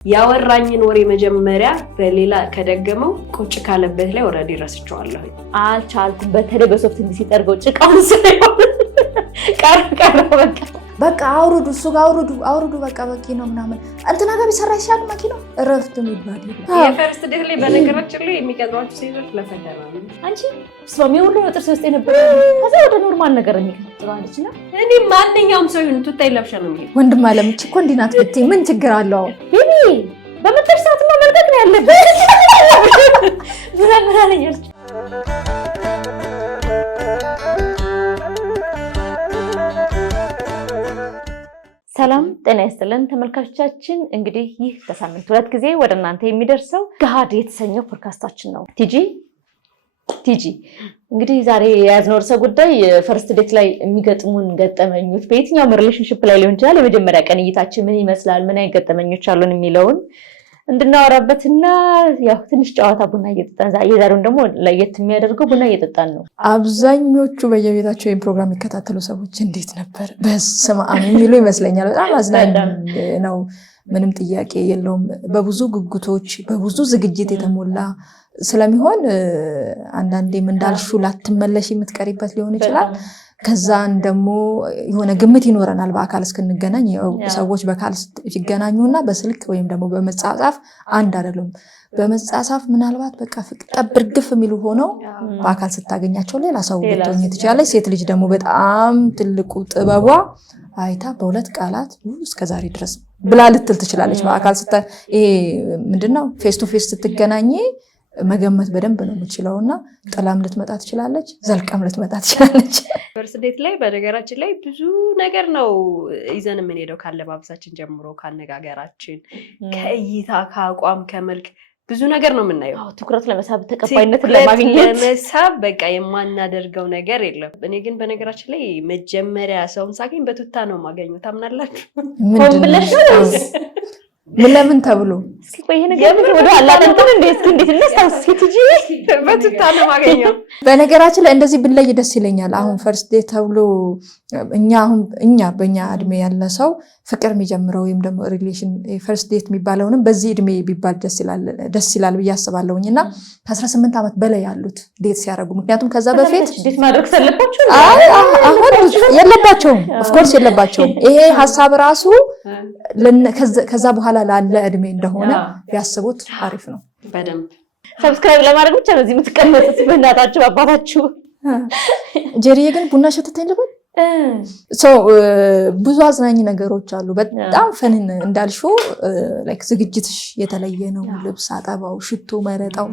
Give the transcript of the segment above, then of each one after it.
ያወራኝን ወሬ መጀመሪያ በሌላ ከደገመው ቁጭ ካለበት ላይ ኦሬዲ ረስቸዋለሁ አልቻልኩም በተለይ በሶፍት ሲጠርገው ጭቃውን ስለሆነ ቀረ በቃ አውርዱ እሱ ጋር አውርዱ በቃ በቂ ነው ምናምን እንትና ጋር ቢሰራ ይሻል መኪናው እረፍት የሚባል የፈርስት ዴት ላይ በነገራችን ላይ የሚቀጥሯችሁ ሴቶች ለፈተና ነው አንቺ ስለሚው ሁሉ ጥርስ ውስጥ የነበረ ከዛ ወደ ኖርማል ነገር የሚቀጥለው አለችና እኔ ማንኛውም ሰው ይሁን ቱታ ይለብሻ ነው የሚሄድ ወንድም አለምች እኮ እንዲናት ብትይ ምን ችግር አለው ቢኒ በመጥርስ ሰዓት ማመልከት ነው ያለበት ምን አለኛለች ሰላም ጤና ይስጥልን ተመልካቾቻችን እንግዲህ ይህ በሳምንት ሁለት ጊዜ ወደ እናንተ የሚደርሰው ገሃድ የተሰኘው ፖድካስታችን ነው ቲጂ እንግዲህ ዛሬ የያዝነው ርዕሰ ጉዳይ ፈርስት ዴት ላይ የሚገጥሙን ገጠመኞች በየትኛውም ሪሌሽንሺፕ ላይ ሊሆን ይችላል የመጀመሪያ ቀን እይታችን ምን ይመስላል ምን አይነት ገጠመኞች አሉን የሚለውን እንድናወራበትና ያው ትንሽ ጨዋታ ቡና እየጠጣን የዛሬውን ደግሞ ለየት የሚያደርገው ቡና እየጠጣን ነው አብዛኞቹ በየቤታቸው ይሄን ፕሮግራም የሚከታተሉ ሰዎች እንዴት ነበር በስመ አብ የሚሉ ይመስለኛል በጣም አዝናኝ ነው ምንም ጥያቄ የለውም በብዙ ጉጉቶች በብዙ ዝግጅት የተሞላ ስለሚሆን አንዳንዴም እንዳልሹ ላትመለሽ የምትቀሪበት ሊሆን ይችላል ከዛን ደግሞ የሆነ ግምት ይኖረናል በአካል እስክንገናኝ ሰዎች በአካል ሲገናኙና በስልክ ወይም ደግሞ በመጻጻፍ አንድ አይደለም በመጻጻፍ ምናልባት በቃ ፍቅር ግፍ የሚሉ ሆነው በአካል ስታገኛቸው ሌላ ሰው ልትሆን ትችላለች ሴት ልጅ ደግሞ በጣም ትልቁ ጥበቧ አይታ በሁለት ቃላት እስከዛሬ ድረስ ብላ ልትል ትችላለች በአካል ይሄ ምንድነው ፌስ ቱ ፌስ ስትገናኝ መገመት በደንብ ነው የምትችለውና ጥላም ልትመጣ ትችላለች ዘልቀም ልትመጣ ትችላለች ፈርስት ዴት ላይ በነገራችን ላይ ብዙ ነገር ነው ይዘን የምንሄደው ካለባበሳችን ጀምሮ ካነጋገራችን ከእይታ ከአቋም ከመልክ ብዙ ነገር ነው የምናየው ትኩረት ለመሳብ ተቀባይነት ለማግኘት ለመሳብ በቃ የማናደርገው ነገር የለም እኔ ግን በነገራችን ላይ መጀመሪያ ሰውን ሳገኝ በቱታ ነው ማገኘው ታምናላችሁ ምን ለምን ተብሎ እስኪ ቆይ ይሄ ነገር ወደ አላጠንተን እንዴት እንደታስኪጂ በቱታ ነው ማገኘው በነገራችን ላይ እንደዚህ ብለይ ደስ ይለኛል አሁን ፈርስት ዴት ተብሎ እኛ በእኛ እድሜ ያለ ሰው ፍቅር የሚጀምረው ወይም ደግሞ ሪሌሽን ፈርስት ዴት የሚባለውንም በዚህ እድሜ ቢባል ደስ ይላል ብዬ አስባለሁኝና ከ18 ዓመት በላይ ያሉት ዴት ሲያደርጉ ምክንያቱም ከዛ በፊት ዴት ማድረግ ሰለባችሁ አሁን የለባቸውም ኦፍ ኮርስ የለባቸውም ይሄ ሐሳብ ራሱ ከዛ በኋላ ላለ እድሜ እንደሆነ ያስቡት አሪፍ ነው በደንብ ሰብስክራይብ ለማድረግ ብቻ ነው እዚህ የምትቀመጡት በእናታችሁ አባታችሁ ጀሪዬ ግን ቡና ሸተተኝ ልበል ብዙ አዝናኝ ነገሮች አሉ በጣም ፈንን እንዳልሽው ላይክ ዝግጅትሽ የተለየ ነው ልብስ አጠባው ሽቶ መረጣው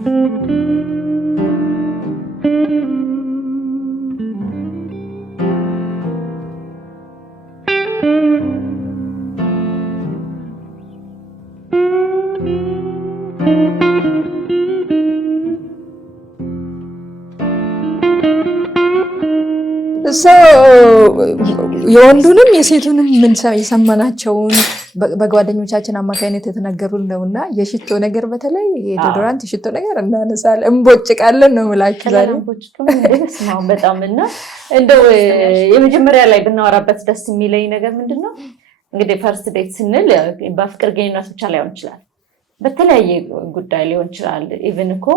የወንዱንም የሴቱንም ምን የሰማናቸውን በጓደኞቻችን አማካይነት የተነገሩን ነውና የሽቶ ነገር በተለይ የዶዶራንት የሽቶ ነገር እናነሳለን እንቦጭቃለን ነው ማለት ዛሬ በጣምና እንደው የመጀመሪያ ላይ ብናወራበት ደስ የሚለኝ ነገር ምንድነው እንግዲህ ፈርስት ዴት ስንል በፍቅር ግንኙነት ብቻ ላይሆን ይችላል በተለያየ ጉዳይ ሊሆን ይችላል ኢቭን እኮ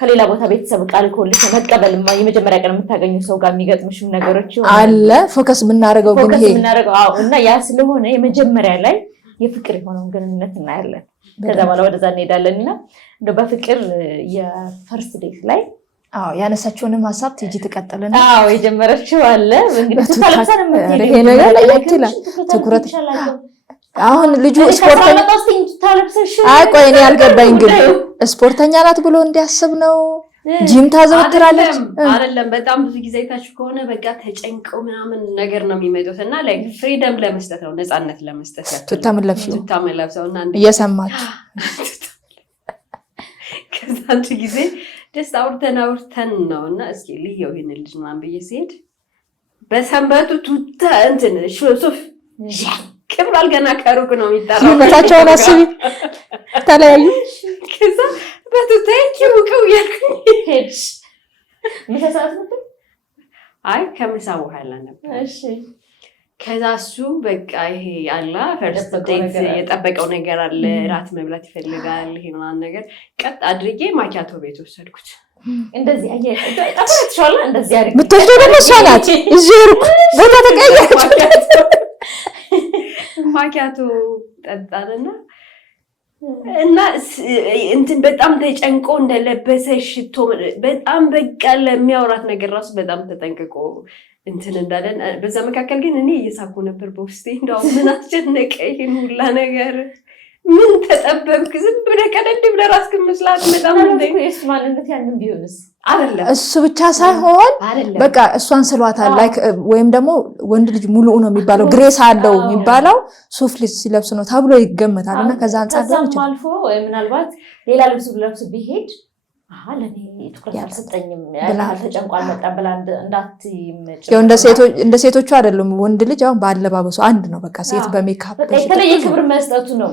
ከሌላ ቦታ ቤተሰብ ቃል ኮልሽ መቀበል የመጀመሪያ ቀን የምታገኙ ሰው ጋር የሚገጥምሽም ነገሮች አለ ፎከስ የምናደርገው ግን ይሄ እና ያ ስለሆነ የመጀመሪያ ላይ የፍቅር የሆነውን ግንኙነት እናያለን ከዛ በኋላ ወደዛ እንሄዳለንና እንደው በፍቅር የፈርስት ዴት ላይ ያነሳችሁንም ሐሳብ ትጂ ተቀጠለና የጀመረችው አለ እንግዲህ ተሳለሰን ይሄ ነገር ላይ ይችላል ትኩረት አሁን ልጁ ስፖርተኛ ቆይ እኔ ያልገባኝ ግን ስፖርተኛ ናት ብሎ እንዲያስብ ነው ጂም ታዘወትራለች አይደለም በጣም ብዙ ጊዜ አይታችሁ ከሆነ በቃ ተጨንቀው ምናምን ነገር ነው የሚመጡት እና ላይክ ፍሪደም ለመስጠት ነው ነፃነት ለመስጠት ተመለፍሽውና እየሰማች ከዛንቱ ጊዜ ደስ አውርተን ነውና እስኪ ልየው ይሄን ልጅ ማን ብዬ ሲሄድ በሰንበቱ ቱታ እንትን ሱፍ ከብራል ገና ከሩቅ ነው የሚጣራው ሲመታቸውን አስቢ ተለያዩ ከዛ በቱታዬ ኪውቀው ያልኩኝ ሄድሽ ምሳ ሰዓት ነበር አይ ከምሳ በኋላ ነበር እሺ ከዛ እሱ በቃ ይሄ አላ ፈርስት ዴት የጠበቀው ነገር አለ ራት መብላት ይፈልጋል ይሄ ምናምን ነገር ቀጥ አድርጌ ማኪያቶ ቤት ወሰድኩት እንደዚህ አየጣጣችኋል እንደዚህ አድርጌ ምትወስደው ደግሞ እሷ ናት እዚርኩ ቦታ ተቀየረች ማኪያቶ ጠጣልና እና እንትን በጣም ተጨንቆ እንደለበሰ ሽቶ በጣም በቃ ለሚያወራት ነገር ራሱ በጣም ተጠንቅቆ እንትን እንዳለን በዛ መካከል ግን እኔ እየሳኩ ነበር በውስጤ እንደው ምን አስጨነቀ ይሄን ሁላ ነገር ምን ተጠበብክ ዝም ብለህ ቀደድ ብለህ ራስህን መስላት በጣም እንደዚህ ማለት ያንን ቢሆንስ አይደለም እሱ ብቻ ሳይሆን በቃ እሷን ስሏታል ላይክ ወይም ደግሞ ወንድ ልጅ ሙሉ ነው የሚባለው ግሬስ አለው የሚባለው ሱፍ ሲለብስ ነው ተብሎ ይገመታልና ከዛ አንፃር ደግሞ አልፎ ምናልባት ሌላ ልብስ ለብስ ቢሄድ ለኔ ትኩረት አልሰጠኝም ያህል ተጨንቋል መጣ ብላ እንዳትይመጭ ያው እንደ ሴቶቹ አይደለም ወንድ ልጅ አሁን ባለባበሱ አንድ ነው በቃ ሴት በሜካፕ የተለየ ክብር መስጠቱ ነው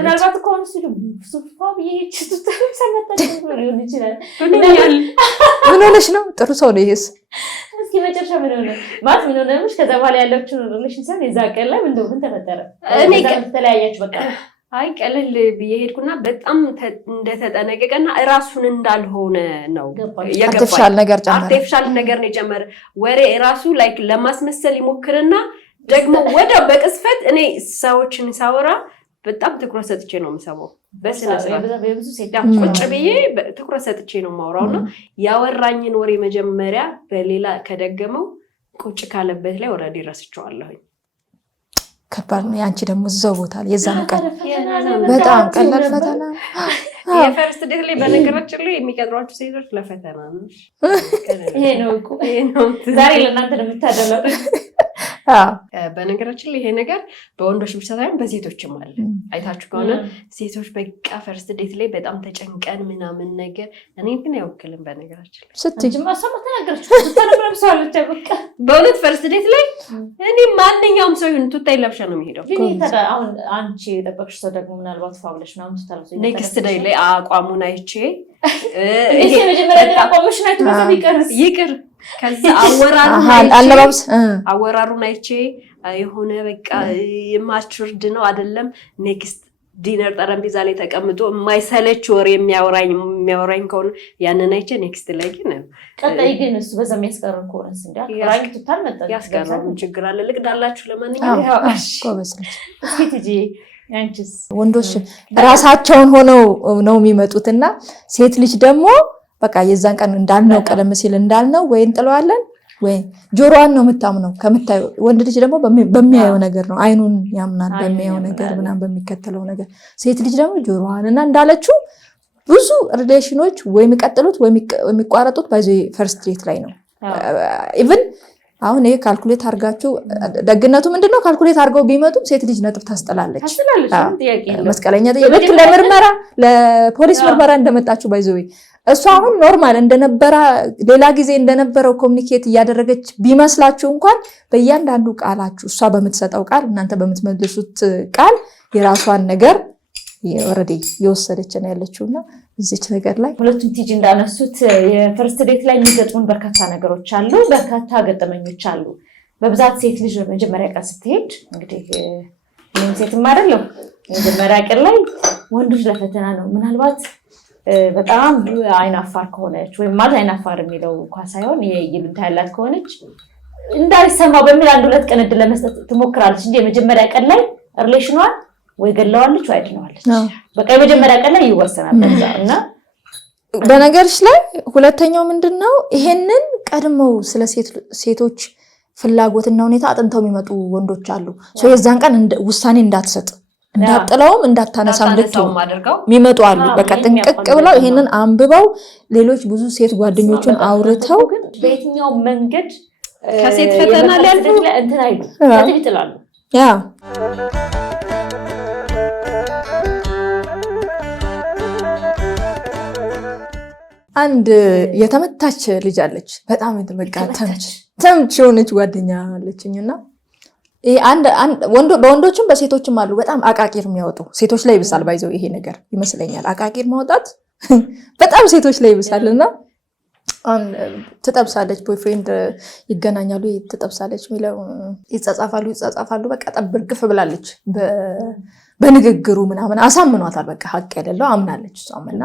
ምናልባት ኮን ሲሉ ሱፋ ይችላል ሊሆን ይችላል ምን ሆነሽ ነው ጥሩ ሰው ነው ይሄስ እስኪ መጨረሻ ምን ሆነ ማለት ምን ሆነሽ ከዛ በኋላ ያለችው ሪሌሽን ሰን የዛ ቀን ላይ ምን እንደሆነ ተፈጠረ እኔ ተለያያችሁ በቃ አይ ቀለል በየሄድኩና በጣም እንደተጠነቀቀና ራሱን እንዳልሆነ ነው አርቲፊሻል ነገር ነው ጀመረ ወሬ ራሱ ላይክ ለማስመሰል ይሞክርና ደግሞ ወደ በቅስፈት እኔ ሰዎችን ሳወራ በጣም ትኩረት ሰጥቼ ነው የምሰማው በስነ ስርዓት በብዙ ሴት ቁጭ ብዬ ትኩረት ሰጥቼ ነው የማወራውና ያወራኝን ወሬ መጀመሪያ በሌላ ከደገመው ቁጭ ካለበት ላይ ኦሬዲ ረስቼዋለሁ ከባድ ነው ያንቺ ደግሞ እዛው ቦታ ላይ የዛን ቀን በጣም ቀላል ፈተና የፈርስት ዴት ላይ በነገራችን ላይ የሚቀጥሯችሁ ሴቶች ለፈተና ነው ይሄ ነው ዛሬ ለእናንተ ነው የምታደለው በነገራችን ላይ ይሄ ነገር በወንዶች ብቻ ሳይሆን በሴቶችም አለ አይታችሁ ከሆነ ሴቶች በቃ ፈርስት ዴት ላይ በጣም ተጨንቀን ምናምን ነገር እኔ ግን አይወክልም በነገራችን ላይ ስትጅማ ሰማ ተናገረችው ተነብረም ሰዋለች በቃ በእውነት ፈርስት ዴት ላይ እኔ ማንኛውም ሰው ይሁን ቱታ ይለብሻ ነው የሚሄደው ግን አሁን አንቺ የጠበቅሽ ሰው ደግሞ ምናልባት ፋብለሽ ነው ተታለፈ ኔክስት ዴይ ላይ አቋሙን አይቼ እሺ መጀመሪያ አቋሙሽ ናይቶ ይቀርስ ይቅር ከዛ አወራሩን አይቼ የሆነ በቃ ማቹርድ ነው አይደለም ኔክስት ዲነር ጠረጴዛ ላይ ተቀምጦ የማይሰለች ወሬ የሚያወራኝ ከሆነ ያንን አይቼ ኔክስት ላይ ግን ቀጣይ ግን እሱ በዛ የሚያስቀረው ከሆነስ እንዴ ራይት ቱታል መጣ ያስቀረው ችግር አለ ልቅዳላችሁ ለማንኛውም ኮበስልሽ እስኪ አንቺስ ወንዶች ራሳቸውን ሆነው ነው የሚመጡትና ሴት ልጅ ደግሞ በቃ የዛን ቀን እንዳልነው ቀደም ሲል እንዳልነው ወይ እንጥለዋለን ወይ ጆሮዋን ነው የምታምነው ከምታዩ ወንድ ልጅ ደግሞ በሚያየው ነገር ነው አይኑን ያምናል በሚያየው ነገር ምናምን በሚከተለው ነገር ሴት ልጅ ደግሞ ጆሮዋንና እንዳለችው ብዙ ሪሌሽኖች ወይ የሚቀጥሉት ወይ የሚቋረጡት በዚህ ፈርስት ዴት ላይ ነው ኢቭን አሁን ይሄ ካልኩሌት አርጋችሁ ደግነቱ ምንድነው ካልኩሌት አርገው ቢመጡም ሴት ልጅ ነጥብ ታስጠላለች መስቀለኛ ልክ ለምርመራ ለፖሊስ ምርመራ እንደመጣችሁ ባይዘው እሷ አሁን ኖርማል እንደነበረ ሌላ ጊዜ እንደነበረው ኮሙኒኬት እያደረገች ቢመስላችሁ እንኳን በእያንዳንዱ ቃላችሁ እሷ በምትሰጠው ቃል እናንተ በምትመልሱት ቃል የራሷን ነገር ኦሬዲ የወሰደች ነው ያለችውና እዚች ነገር ላይ ሁለቱም ቲጂ እንዳነሱት የፈርስት ዴት ላይ የሚገጥሙን በርካታ ነገሮች አሉ በርካታ ገጠመኞች አሉ በብዛት ሴት ልጅ መጀመሪያ ቀን ስትሄድ እንግዲህ ምን ሴትም አይደለም መጀመሪያ ቀን ላይ ወንዶች ለፈተና ነው ምናልባት በጣም አይናፋር ከሆነች ወይ ማለት አይናፋር የሚለው እንኳን ሳይሆን ይልንታ ያላት ከሆነች እንዳይሰማው በሚል አንድ ሁለት ቀን እድል ለመስጠት ትሞክራለች እንጂ የመጀመሪያ ቀን ላይ ሪሌሽኗን ወይ ገለዋለች ወይ አድነዋለች በቃ የመጀመሪያ ቀን ላይ ይወሰናል እና በነገርሽ ላይ ሁለተኛው ምንድነው ይሄንን ቀድመው ስለ ሴቶች ፍላጎትና ሁኔታ አጥንተው የሚመጡ ወንዶች አሉ የዛን ቀን ውሳኔ እንዳትሰጥ እንዳጥለውም እንዳታነሳም የሚመጡ አሉ በቃ ጥንቅቅ ብለው ይሄንን አንብበው ሌሎች ብዙ ሴት ጓደኞቹን አውርተው በየትኛው መንገድ ከሴት ፈተና ሊያልፉ እንትን አይሉ ይጥላሉ ያ አንድ የተመታች ልጅ አለች በጣም የተመጋተች ተምች ሆነች ጓደኛ አለችኝና በወንዶችም በሴቶችም አሉ በጣም አቃቂር የሚያወጡ ሴቶች ላይ ይብሳል ባይዘው ይሄ ነገር ይመስለኛል አቃቂር ማውጣት በጣም ሴቶች ላይ ይብሳልና ትጠብሳለች። ቦይፍሬንድ ይገናኛሉ፣ ትጠብሳለች ሚለው ይጻጻፋሉ። በቃ ጠብርግፍ ብላለች በንግግሩ ምናምን አሳምኗታል። በቃ ሀቅ የሌለው አምናለች እሷም እና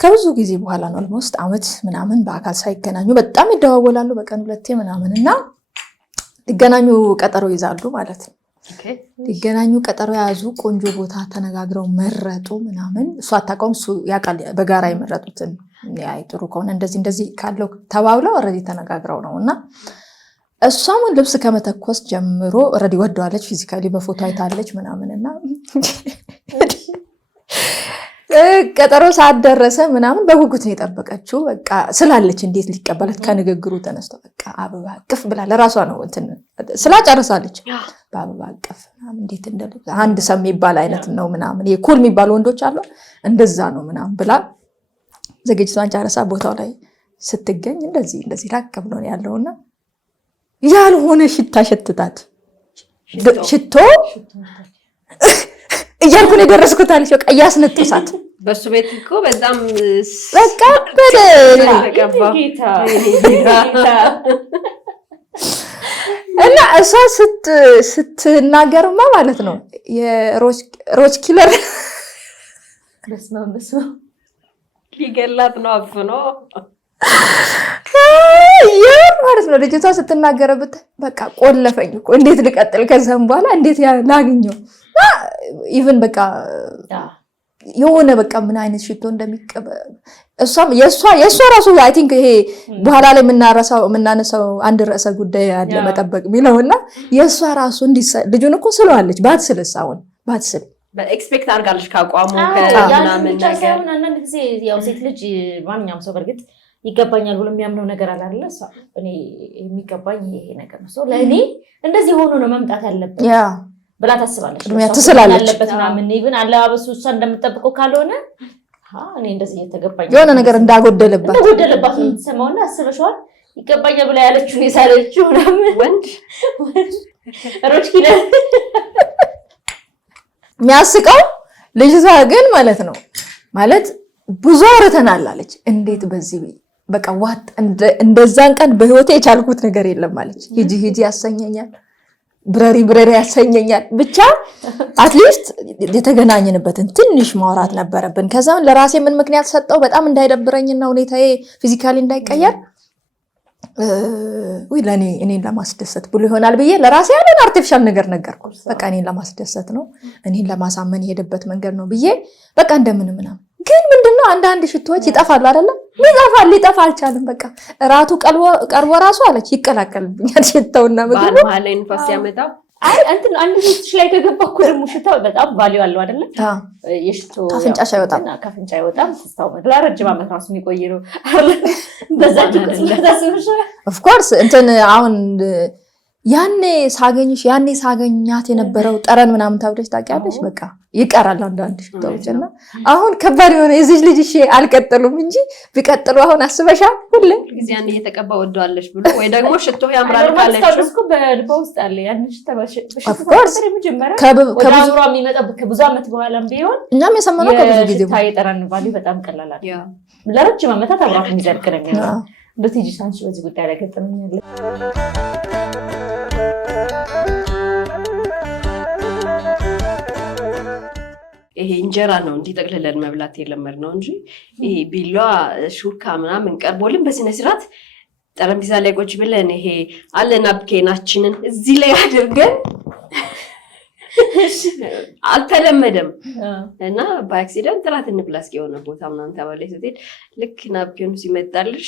ከብዙ ጊዜ በኋላ ነው ኦልሞስት ዓመት ምናምን በአካል ሳይገናኙ በጣም ይደዋወላሉ በቀን 2 ምናምን እና ሊገናኙ ቀጠሮ ይዛሉ ማለት ነው። ሊገናኙ ቀጠሮ ያዙ። ቆንጆ ቦታ ተነጋግረው መረጡ ምናምን። እሱ አታውቀውም፣ እሱ ያውቃል። በጋራ የመረጡትን ጥሩ ከሆነ እንደዚህ ካለው ተባብለው ኦልሬዲ ተነጋግረው ነው እና እሷም ልብስ ከመተኮስ ጀምሮ ኦልሬዲ ወደዋለች። ፊዚካሊ በፎቶ አይታለች ምናምንና ቀጠሮ ሰዓት ደረሰ ምናምን በጉጉት ነው የጠበቀችው። በቃ ስላለች እንዴት ሊቀበላት ከንግግሩ ተነስቶ በቃ አበባ አቅፍ ብላ ለራሷ ነው እንትን ስላጨርሳለች። በአበባ አቅፍ ምናምን እንዴት እንደልብ አንድ ሰው የሚባል አይነት ነው ምናምን የኩል የሚባሉ ወንዶች አሉ እንደዛ ነው ምናምን ብላ ዝግጅቷን ጨርሳ ቦታው ላይ ስትገኝ እንደዚህ ራቅ ብሎ ነው ያለውና ያልሆነ ሽታ ሸትታት ሽቶ እያልኩ ነው የደረስኩት አለች። በቃ እያስነጥሳት በሱ ቤት እኮ በጣም በቃ እና እሷ ስትናገርማ ማለት ነው የሮች ኪለር ሊገላት ነው አፍኖ ማለት ነው። ልጅቷ ስትናገርበት በቃ ቆለፈኝ እኮ እንዴት ልቀጥል ከዛም በኋላ እንዴት ላግኘው ኢቭን በቃ የሆነ በቃ ምን አይነት ሽቶ እንደሚቀበል እሷም የሷ ራሱ አይ ቲንክ ይሄ በኋላ ላይ የምናነሳው አንድ ርዕሰ ጉዳይ አለ መጠበቅ የሚለውና የሷ ራሱ ልጁን እኮ ስለዋለች ባትስልሳውን ባትስል በኤክስፔክት አድርጋለች ካቋሙ ከናምን ነገር አንዳንድ ጊዜ ያው ሴት ልጅ ማንኛውም ሰው በርግጥ ይገባኛል ብሎ የሚያምነው ነገር አለ አይደል? እኔ የሚገባኝ ይሄ ነገር ነው ለእኔ እንደዚህ ሆኖ ነው መምጣት ያለበት ብላ ታስባለች። ትስላለች ምናምን ኢቭን አለባበሱ እሷ እንደምትጠብቀው ካልሆነ እኔ እንደዚህ እየተገባኝ የሆነ ነገር እንዳጎደለባት ነው የምትሰማውና አስበሽዋል ይገባኛል ብላ ያለችው ነው ሳለችው ምናምን ወንድ ሮች ኪለር የሚያስቀው ልጅቷ ግን ማለት ነው ማለት ብዙ አውርተናል አለች። እንዴት በዚህ በቃ ዋት እንደዛን ቀን በህይወቴ የቻልኩት ነገር የለም አለች። ሂጂ ያሰኘኛል፣ ብረሪ ያሰኘኛል። ብቻ አትሊስት የተገናኘንበትን ትንሽ ማውራት ነበረብን። ከዛም ለራሴ ምን ምክንያት ሰጠው በጣም እንዳይደብረኝና ሁኔታዬ ፊዚካሊ እንዳይቀየር ለኔ እኔን ለማስደሰት ብሎ ይሆናል ብዬ ለራሴ ያለን አርቲፊሻል ነገር ነገርኩ። በቃ እኔን ለማስደሰት ነው እኔን ለማሳመን የሄደበት መንገድ ነው ብዬ በቃ እንደምንም ምናምን። ግን ምንድነው አንዳንድ ሽቶዎች ይጠፋሉ አይደለ? ሊጠፋ አልቻለም። በቃ እራቱ ቀርቦ ራሱ አለች ይቀላቀልብኛል ሽታውና ምግቡ ማለት ንፋስ ያመጣው እንትን አንድ ልጅ ላይ ከገባኩ ደግሞ ሽታው በጣም ቫልዩ አለው አይደለ? የሽቶ ካፍንጫሽ አይወጣም ካፍንጫ አይወጣም። ስታው ለረጅም ዓመት ራሱ የሚቆይ ነው በዛ ተሰምሽ ኦፍ ኮርስ እንትን አሁን ያኔ ሳገኛት የነበረው ጠረን ምናምን ታብለሽ ታውቂያለሽ። በቃ ይቀራል አንዳንድ ሽታዎችና አሁን ከባድ የሆነ የዚህ ልጅ እሺ አልቀጠሉም እንጂ ቢቀጥሉ አሁን አስበሻል ሁሌ ጊዜ አንዴ እየተቀባ ወደዋለሽ ብሎ ወይ ደግሞ ሽቶ ያምራል ካለሽ እስኩ በልቦ ውስጥ አለ ያን ሽታ ኦፍ ኮርስ ከብዙ የሚመጣው ከብዙ ዓመት በኋላም ቢሆን እኛም የሰማነው ከብዙ ጊዜ በኋላ የጠረን ቫልዩ በጣም ቀላል አይደል? ለረጅም ዓመታት አብራት የሚዘልቅ ነገር ነው። በቲጂ ሳንቺ በዚህ ጉዳይ ላይ ገጠመኛል። ይሄ እንጀራ ነው እንዲጠቅልለን መብላት የለመድነው እንጂ ይሄ ቢሏ ሹካ ምናምን ቀርቦልን በስነ ስርዓት ጠረጴዛ ላይ ቁጭ ብለን ይሄ አለ ናፕኪናችንን እዚህ ላይ አድርገን አልተለመደም እና በአክሲደንት ጥላት እንብላ እስኪ የሆነ ቦታ ምናምን ተባለች ስትሄድ ልክ ናፕኪኑ ሲመጣልሽ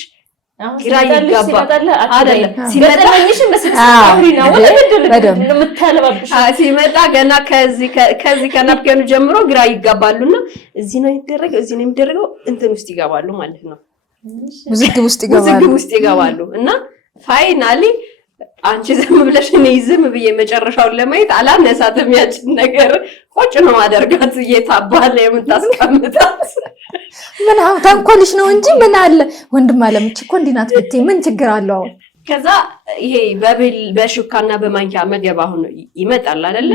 ግራ ይጋባል አይደለም ሲመጣ ገና ከዚህ ከናፕኪኑ ጀምሮ ግራ ይጋባሉና እዚህ ነው የሚደረገው እንትን ውስጥ ይገባሉ ማለት ነው። ውዝግብ ውስጥ ይገባሉ እና ፋይናሊ አንቺ ዝም ብለሽ እኔ ዝም ብዬ መጨረሻውን ለማየት አላነሳትም። ያችን ነገር ቆጭ ነው ማደርጋት እየታባለ የምታስቀምጣት ምን ተንኮልሽ ነው እንጂ ምን አለ ወንድም አለምች እኮ እንዲናት ብትይ ምን ችግር አለው? ከዛ ይሄ በሹካና በማንኪያ መገብ አሁን ይመጣል አይደለ?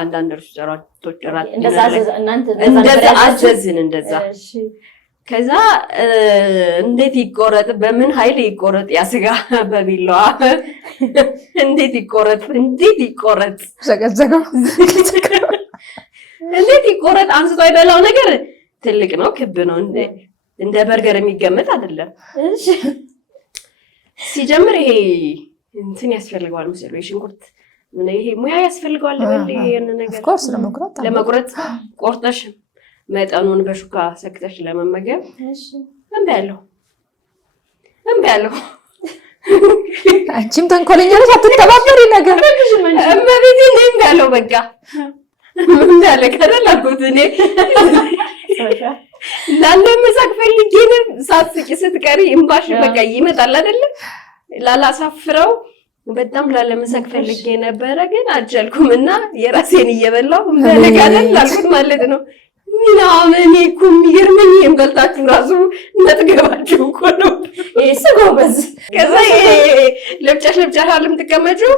አንዳንድ ሬስቶራንቶች እንደዛ አዘዝን እንደዛ ከዛ እንዴት ይቆረጥ በምን ኃይል ይቆረጥ ያ ስጋ በቢላዋ እንዴት ይቆረጥ ዘገዘገው እንዴት ይቆረጥ አንስቶ አይበላው ነገር ትልቅ ነው ክብ ነው እንደ በርገር የሚገመት አይደለም እሺ ሲጀምር ይሄ እንትን ያስፈልገዋል መሰለኝ ሽንኩርት ምን ይሄ ሙያ ያስፈልገዋል ለበል ይሄን ነገር ኦፍ ኮርስ ለመቁረጥ ቆርጠሽ መጠኑን በሹካ ሰክተሽ ለመመገብ እሺ እንበያለሁ አንቺም ተንኮለኛ ነሽ አትተባበሪ ነገር እመቤቴ ነኝ ያለው በቃ ምን ያለ ከደላኩት እኔ ላለመሳቅ ፈልጌ ነው ሳትስቂ ስትቀሪ እንባሽ በቃ ይመጣል አይደል ላላሳፍረው በጣም ላለመሳቅ ፈልጌ ነበር ግን አልቻልኩምና የራሴን እየበላሁ መለጋለን ላልኩት ማለት ነው ምናምን እኮ የሚገርመኝ እንበልታችሁ ራሱ መጥገባችሁ እኮ ነው ጎበዝ ከዛ ለብቻሽ አለም ተቀመጪው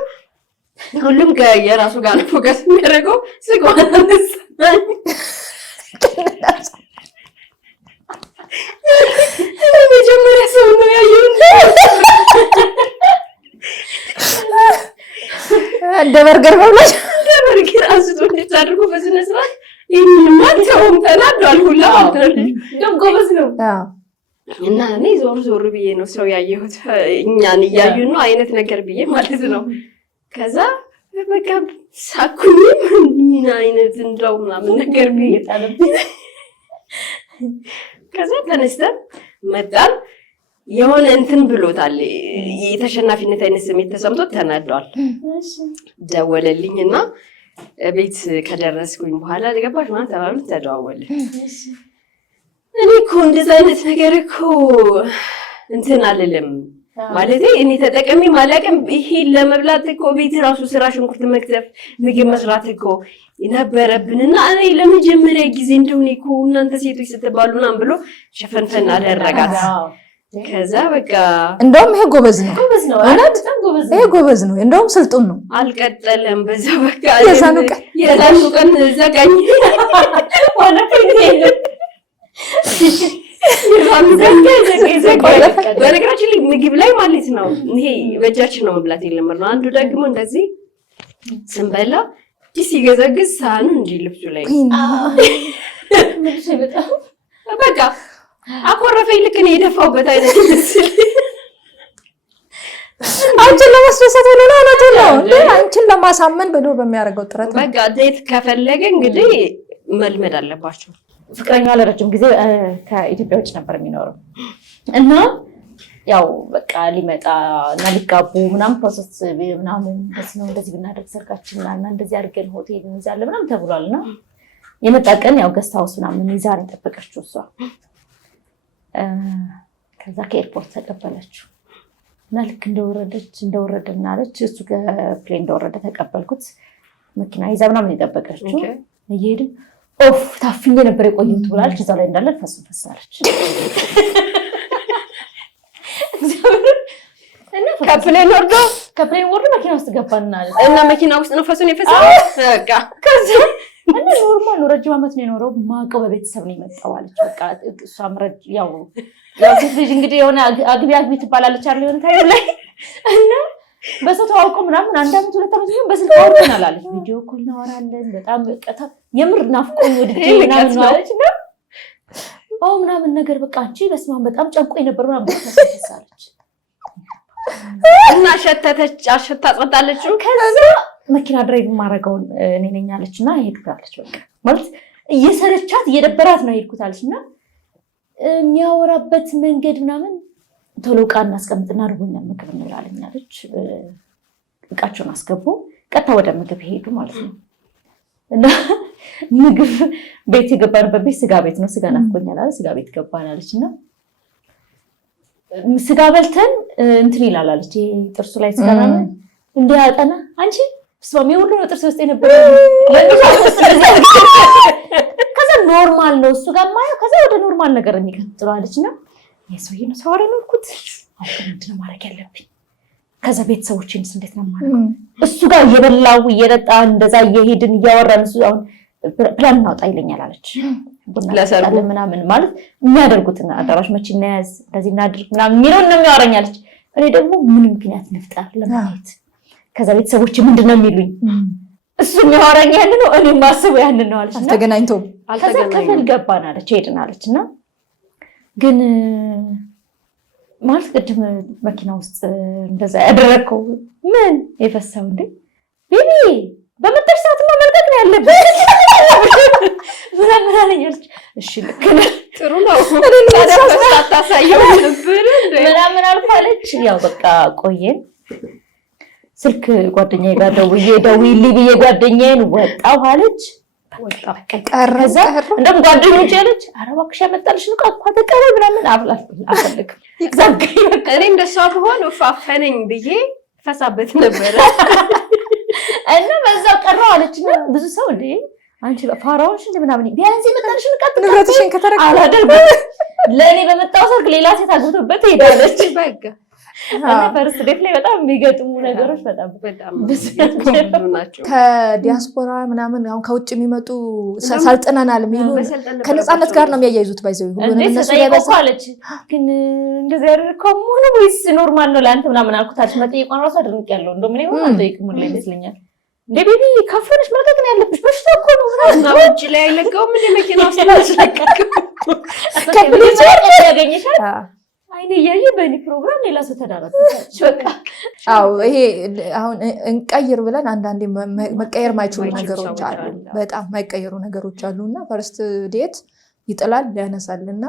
ሁሉም የራሱ ጋር ነው ፎከስ የሚያደርገው ስጋውን አንሳኝ መጀመሪያ ሰው ነው ያየሁት እንደ በርገር መብላት እንደ በርገር አንስቶ እንዴት አድርጎ በስነ ስርዓት ይሄንማቸውም ተናዷል ሁላ ደም ጎበዝ ነው እና እኔ ዞር ብዬ ነው ሰው ያየሁት እኛን እያዩ ነው አይነት ነገር ብዬ ማለት ነው ከዛ በቃ ሳኩኝ ምን አይነት እንደው ምናምን ነገር ብዬ ታለብኝ ከዛ ተነስተን መጣን የሆነ እንትን ብሎታል የተሸናፊነት አይነት ስሜት ተሰምቶት ተናዷል ደወለልኝና ቤት ከደረስኩኝ በኋላ ገባሽ ማለት ተባብለን ተደዋወልን እኔ እኮ እንደዛ አይነት ነገር እኮ እንትን አልልም ማለት እኔ ተጠቀሚ ማለቅም ይሄ ለመብላት እኮ ቤት ራሱ ስራ ሽንኩርት መክተፍ ምግብ መስራት እኮ ይነበረብንና እኔ ለመጀመሪያ ጊዜ እንደሆነ እኮ እናንተ ሴቶች ስትባሉና ብሎ ሸፈንፈን አደረጋት ከዛ በቃ እንደውም ይሄ ጎበዝ ነው ይሄ ጎበዝ ነው እንደውም ስልጡን ነው አልቀጠለም በዛ በቃ የዛኑ ቀን ዘጋኝ ሆነ በነገራችን ላይ ምግብ ላይ ማለት ነው ይሄ በእጃችን ነው መብላት የለመድነው አንዱ ደግሞ እንደዚህ ስንበላ ሲገዘግዝ ሳህኑ እንጂ ልብሱ ላይ በቃ አቆረፈኝ ልክ ነው የደፋውበት አይነት ምስል አንቺን ለማስደሰት ነው ነው እንዴ አንቺን ለማሳመን ብሎ በሚያደርገው ጥረት በቃ ዴት ከፈለገ እንግዲህ መልመድ አለባቸው ፍቅረኛዋ ለረጅም ጊዜ ከኢትዮጵያ ውጭ ነበር የሚኖረው እና ያው በቃ ሊመጣ እና ሊጋቡ ምናምን ፕሮሰስ ምናምን ነው እንደዚህ ብናደርግ ሰርጋችን እና እንደዚህ አድርገን ሆቴል እንይዛለን ምናምን ተብሏልና የመጣ ቀን ያው ገስት ሃውስ ምናምን ይዛን ተጠበቀችው እሷ ከዛ ከኤርፖርት ተቀበለችው እና ልክ እንደወረደና አለች እሱ ከፕሌን እንደወረደ ተቀበልኩት መኪና ይዛ ምናምን የጠበቀችው እየሄድን ኦፍ ታፍኜ ነበር የቆየሁት ብላለች እዛው ላይ እንዳለ ፈሳለች ከፕሌን ወርዶ መኪና ውስጥ ገባና እና መኪና ውስጥ ነው ፈሱን የፈሰው በቃ ከዛ እና ኖርማል ነው ረጅም ዓመት ነው የኖረው ማቀው በቤተሰብ ነው የመጣው አለች በቃ እሷም ያው ሴት ልጅ እንግዲህ የሆነ አግቢ ትባላለች አይደል የሆነ ታይም ላይ እና በሰው ተዋውቆ ምናምን አንድ ዓመት ሁለት ዓመት ነው በስልክ አውርተናል አለች ቪዲዮ ኮል እናወራለን በጣም በቃ የምር ናፍቆኝ ወድጄ ምናምን አለች እና ምናምን ነገር በቃ አንቺ በስማም በጣም ጨንቆኝ ነበር ምናምን ተሰሳለች እና አሸታ ጸጣለች ከዛ መኪና ድራይቭ ማረጋውን እኔ ነኝ አለችና ሄድኩታለች በቃ ማለት እየሰረቻት እየደበራት ነው ሄድኩታለችና የሚያወራበት መንገድ ምናምን ቶሎ ዕቃ እናስቀምጥና ርቦኛል ምግብ እንብላለን አለች ዕቃቸውን አስገቡ ቀጥታ ወደ ምግብ ሄዱ ማለት ነው እና ምግብ ቤት የገባንበት ቤት ስጋ ቤት ነው ስጋ ናፍቆኛል አለ ስጋ ቤት ገባን አለችና ስጋ በልተን እንትን ይላል አለች ጥርሱ ላይ ስጋ ምናምን እንዲያጠና አንቺ ስማሚ ሁሉ ነው ጥርስ ውስጥ የነበረ ከዛ ኖርማል ነው እሱ ጋር ማየው ከዛ ወደ ኖርማል ነገር የሚቀጥለው አለችና የሰውዬ ነው ሰው አረንኩት ምንድነው ማድረግ ያለብኝ ከዛ ቤተሰቦቼንስ እንዴት ነው ማለት እሱ ጋር እየበላው እየጠጣ እንደዛ እየሄድን እያወራን እሱ አሁን ፕላን እናውጣ ይለኛል አለች። ቡና ለሰርጉ ምናምን ማለት የሚያደርጉትን አዳራሽ መቼ እናያዝ እንደዚህ እናድርግ ምናምን የሚለውን ነው የሚያወራኝ አለች። እኔ ደግሞ ምን ምክንያት ልፍጠር ለማለት ከዛ ቤተሰቦች ምንድነው የሚሉኝ እሱ የሚያወራኝ ያን ነው እኔ ማስበው ያን ነው አለች። አልተገናኝቶም ገባን አለች ሄድን አለችና ግን ማለት ቅድም መኪና ውስጥ እንደዛ ያደረከው ምን የፈሳው እንዴ ቤቢ በመጣሽ ሰዓት መልቀቅ ነው ያለበት ምናምን አለኛለች። እሺ ልክ ነህ ጥሩ ነው ታሳየው ነበር ምናምን አልፋለች። ያው በቃ ቆየን። ስልክ ጓደኛዬ ጋር ደውዪልኝ ብዬ ጓደኛዬን ወጣሁ አለች። ቀረዛ እንደውም ጓደኞቼ አለች ኧረ እባክሽ ያመጣልሽ ነው እኮ ተቀበል ምናምን አፈልግ እኔ እንደሷ ብሆን አፈነኝ ብዬ ፈሳበት ነበር እና በዛው ቀረው አለችና ብዙ ሰው እንዴ አንቺ ፋራዎች እንደ ምናምን ቢያንስ የመጣልሽ ንብረትሽን ከተረከ አላደርግም ለኔ በመጣው ሰርግ ሌላ ሴት አግብቶበት ሄዳለች። በቃ እና ፈርስት ዴት ላይ በጣም የሚገጥሙ ነገሮች በጣም ናቸው። ከዲያስፖራ ምናምን አሁን ከውጭ የሚመጡ ሰልጥነናል የሚሉ ከነፃነት ጋር ነው የሚያያይዙት። ባይዘው ሁሉንም እነሱ ያበሳለች ግን እንደዚህ ያደረከው ምን ወይስ ኖርማል ነው ለአንተ ምናምን አልኩታች። መጠየቋን ራሱ አድርቅ ያለው እንደው ምን ይሆን አንጠይቅም ላይ ይመስለኛል። እንደ ቤቢ ካፈነሽ መልቀቅ ነው ያለብሽ በሽታ እኮ ነው እና ውጭ ላይ አይለቀውም እንደ መኪና ውስጥ ተለቀቀው ከብልጭ ያገኘሻል አይኔ ያየ በእኔ ፕሮግራም ሌላ ሰው ተዳረቀች። በቃ ይሄ አሁን እንቀይር ብለን አንዳንዴ መቀየር ማይችሉ ነገሮች አሉ። በጣም ማይቀየሩ ነገሮች አሉና ፈርስት ዴት ይጥላል ያነሳልና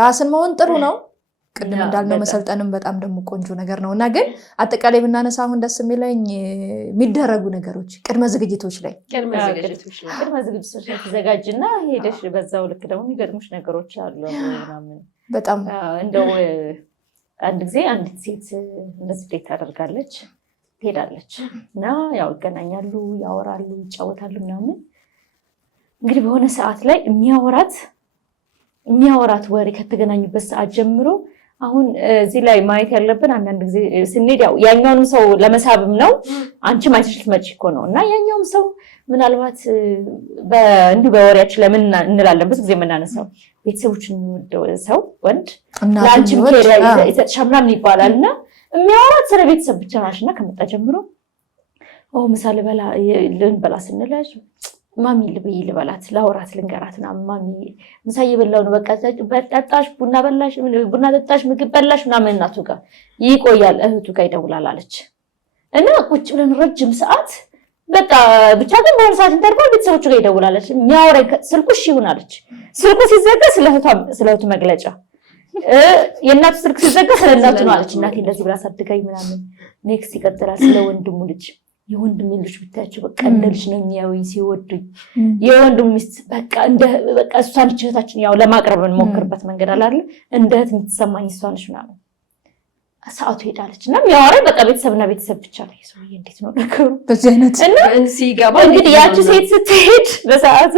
ራስን መሆን ጥሩ ነው። ቅድም እንዳልነው መሰልጠንም በጣም ደግሞ ቆንጆ ነገር ነውና ግን አጠቃላይ ብናነሳ አሁን ደስ የሚለኝ የሚደረጉ ነገሮች ቅድመ ዝግጅቶች ላይ ተዘጋጅና ሄደሽ በዛው ልክ ደግሞ የሚገጥሙሽ ነገሮች አሉ ምናምን በጣም እንደው አንድ ጊዜ አንዲት ሴት እንደዚህ ዴት ታደርጋለች ትሄዳለች እና ያው ይገናኛሉ ያወራሉ ይጫወታሉ ምናምን እንግዲህ በሆነ ሰዓት ላይ የሚያወራት ወሬ ከተገናኙበት ሰዓት ጀምሮ አሁን እዚህ ላይ ማየት ያለብን አንዳንድ ጊዜ ስንሄድ ያው ያኛውንም ሰው ለመሳብም ነው አንቺ ማይተሽ ልትመጪ እኮ ነው እና ያኛውም ሰው ምናልባት እንዲሁ በወሬያችን ለምን እንላለን ብዙ ጊዜ የምናነሳው ቤተሰቦችን የሚወደው ሰው ወንድ ለአንቺም ኬሪያ ይሰጥሻል ምናምን ይባላል እና የሚያወራት ስለ ቤተሰብ ብቻ ናሽና ከመጣ ጀምሮ ምሳሌ ልንበላ ስንላሽ ማሚ ልበላት ላውራት ልንገራት ምናምን ማሚ ምሳ እየበላሁ ነው በቃ ጠጣሽ ቡና ጠጣሽ ምግብ በላሽ ምናምን እናቱ ጋር ይቆያል እህቱ ጋር ይደውላል አለች እና ቁጭ ብለን ረጅም ሰዓት በቃ ብቻ ግን በሆነ ሰዓት ኢንተርቫል ቤተሰቦቹ ጋር ይደውላለች የሚያወራኝ ስልኩ እሺ ይሆናለች ስልኩ ሲዘጋ ስለህቱ መግለጫ የእናቱ ስልክ ሲዘጋ ስለእናቱ ነው አለች እናቴ እንደዚህ ብላ ሳድጋኝ ምናምን ኔክስት ይቀጥላል ስለ ወንድሙ ልጅ የወንድም ልጅ ብታያቸው በቃ እንደ ልጅ ነው የሚያዩኝ ሲወዱኝ የወንድሙ ሚስት በቃ እሷን እህታችን ያው ለማቅረብ እንሞክርበት መንገድ አለ አይደል እንደ እህት የምትሰማኝ እሷ ነች ምናምን ሰዓቱ ሄዳለች እና የሚያወራኝ በቃ ቤተሰብና ቤተሰብ ብቻ ነው ሰውዬ እንዴት ነው ነገሩ በዚህ አይነት እና ሲገባ እንግዲህ ያቺ ሴት ስትሄድ በሰዓቱ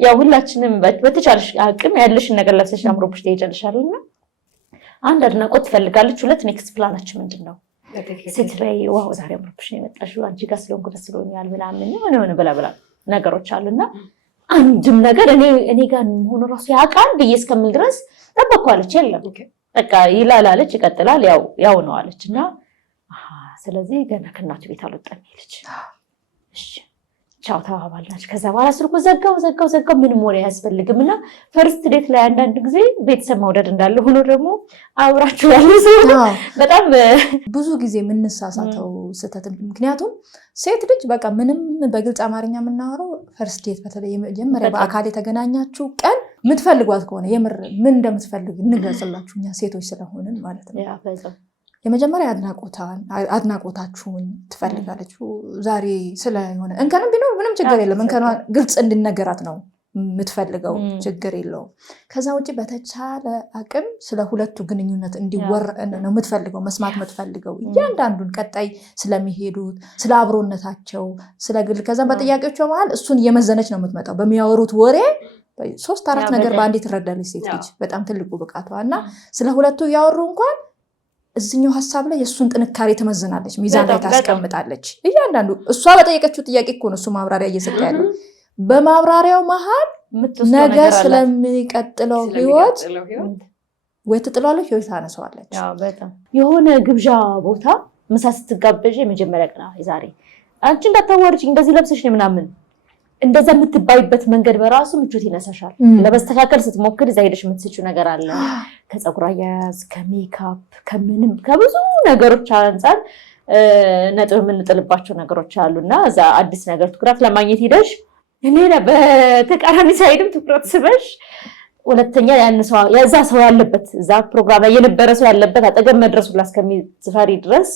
ያው ሁላችንም በተቻለሽ አቅም ያለሽን ነገር ለብሰሽ አምሮብሽ ትሄጃለሽ አይደልና አንድ አድናቆት ትፈልጋለች ሁለት ኔክስት ፕላናችን ምንድነው ስትለይ ዋው ዛሬ አምሮብሽ ነው የመጣሽው አንቺ ጋር ስለሆንኩ ደስ ብሎኛል ምናምን ሆነ ብላ ነገሮች አሉና አንድም ነገር እኔ ጋር ሆኖ ራሱ ያውቃል ብዬ እስከምል ድረስ ተበኳለች የለም በቃ ይላላለች ይቀጥላል ያው ነው አለችና ስለዚህ ገና ከእናቱ ቤት አልወጣም ይልች እሺ ቻው ተባባልናች ከዛ በኋላ ስልኩ ዘጋው ምንም ወሬ አያስፈልግምና ፈርስት ዴት ላይ አንዳንድ ጊዜ ቤተሰብ መውደድ እንዳለ ሆኖ ደግሞ አብራችሁ ያለ ሰው በጣም ብዙ ጊዜ የምንሳሳተው ስህተት ምክንያቱም ሴት ልጅ በቃ ምንም በግልጽ አማርኛ የምናወራው ፈርስት ዴት በተለይ የመጀመሪያ በአካል የተገናኛችሁ ቀን የምትፈልጓት ከሆነ የምር ምን እንደምትፈልግ እንግለጽላችሁ እኛ ሴቶች ስለሆንን ማለት ነው የመጀመሪያ አድናቆታችሁን ትፈልጋለች ዛሬ ስለሆነ እንከንም ቢኖር ምንም ችግር የለም እንከኗ ግልጽ እንድነገራት ነው የምትፈልገው ችግር የለውም ከዛ ውጪ በተቻለ አቅም ስለ ሁለቱ ግንኙነት እንዲወራ ነው የምትፈልገው መስማት የምትፈልገው እያንዳንዱን ቀጣይ ስለሚሄዱት ስለ አብሮነታቸው ስለ ግል ከዛ በጥያቄዎቿ መሃል እሱን እየመዘነች ነው የምትመጣው በሚያወሩት ወሬ 3-4 ነገር በአንዴ ትረዳለች ሴት ልጅ በጣም ትልቁ ብቃቷ እና ስለ ሁለቱ ያወሩ እንኳን እዚህኛው ሐሳብ ላይ የሱን ጥንካሬ ተመዝናለች ሚዛን ላይ ታስቀምጣለች እያንዳንዱ እሷ በጠየቀችው ጥያቄ እኮ ነው እሱ ማብራሪያ እየሰጠ ያለው በማብራሪያው መሀል ነገር ስለሚቀጥለው ህይወት ወይ ትጥላለች ወይ ታነሳዋለች። በጣም የሆነ ግብዣ ቦታ ምሳ ስትጋበዥ የመጀመሪያ ቀን ዛሬ አንቺ እንዳታዋርጂ እንደዚህ ለብሰሽ ነው ምናምን እንደዛ የምትባይበት መንገድ በራሱ ምቾት ይነሳሻል። ለበስተካከል ስትሞክር እዛ ሄደሽ የምትስጪው ነገር አለ። ከፀጉር አያያዝ፣ ከሜካፕ፣ ከምንም ከብዙ ነገሮች አንፃር ነጥብ የምንጥልባቸው ነገሮች አሉና እዛ አዲስ ነገር ትኩረት ለማግኘት ሄደሽ ሌላ በተቃራኒ ሳይድም ትኩረት ስበሽ ሁለተኛ ያዛ ሰው ያለበት እዛ ፕሮግራም ላይ የነበረ ሰው ያለበት አጠገብ መድረሱ እስከሚፈሪ ድረስ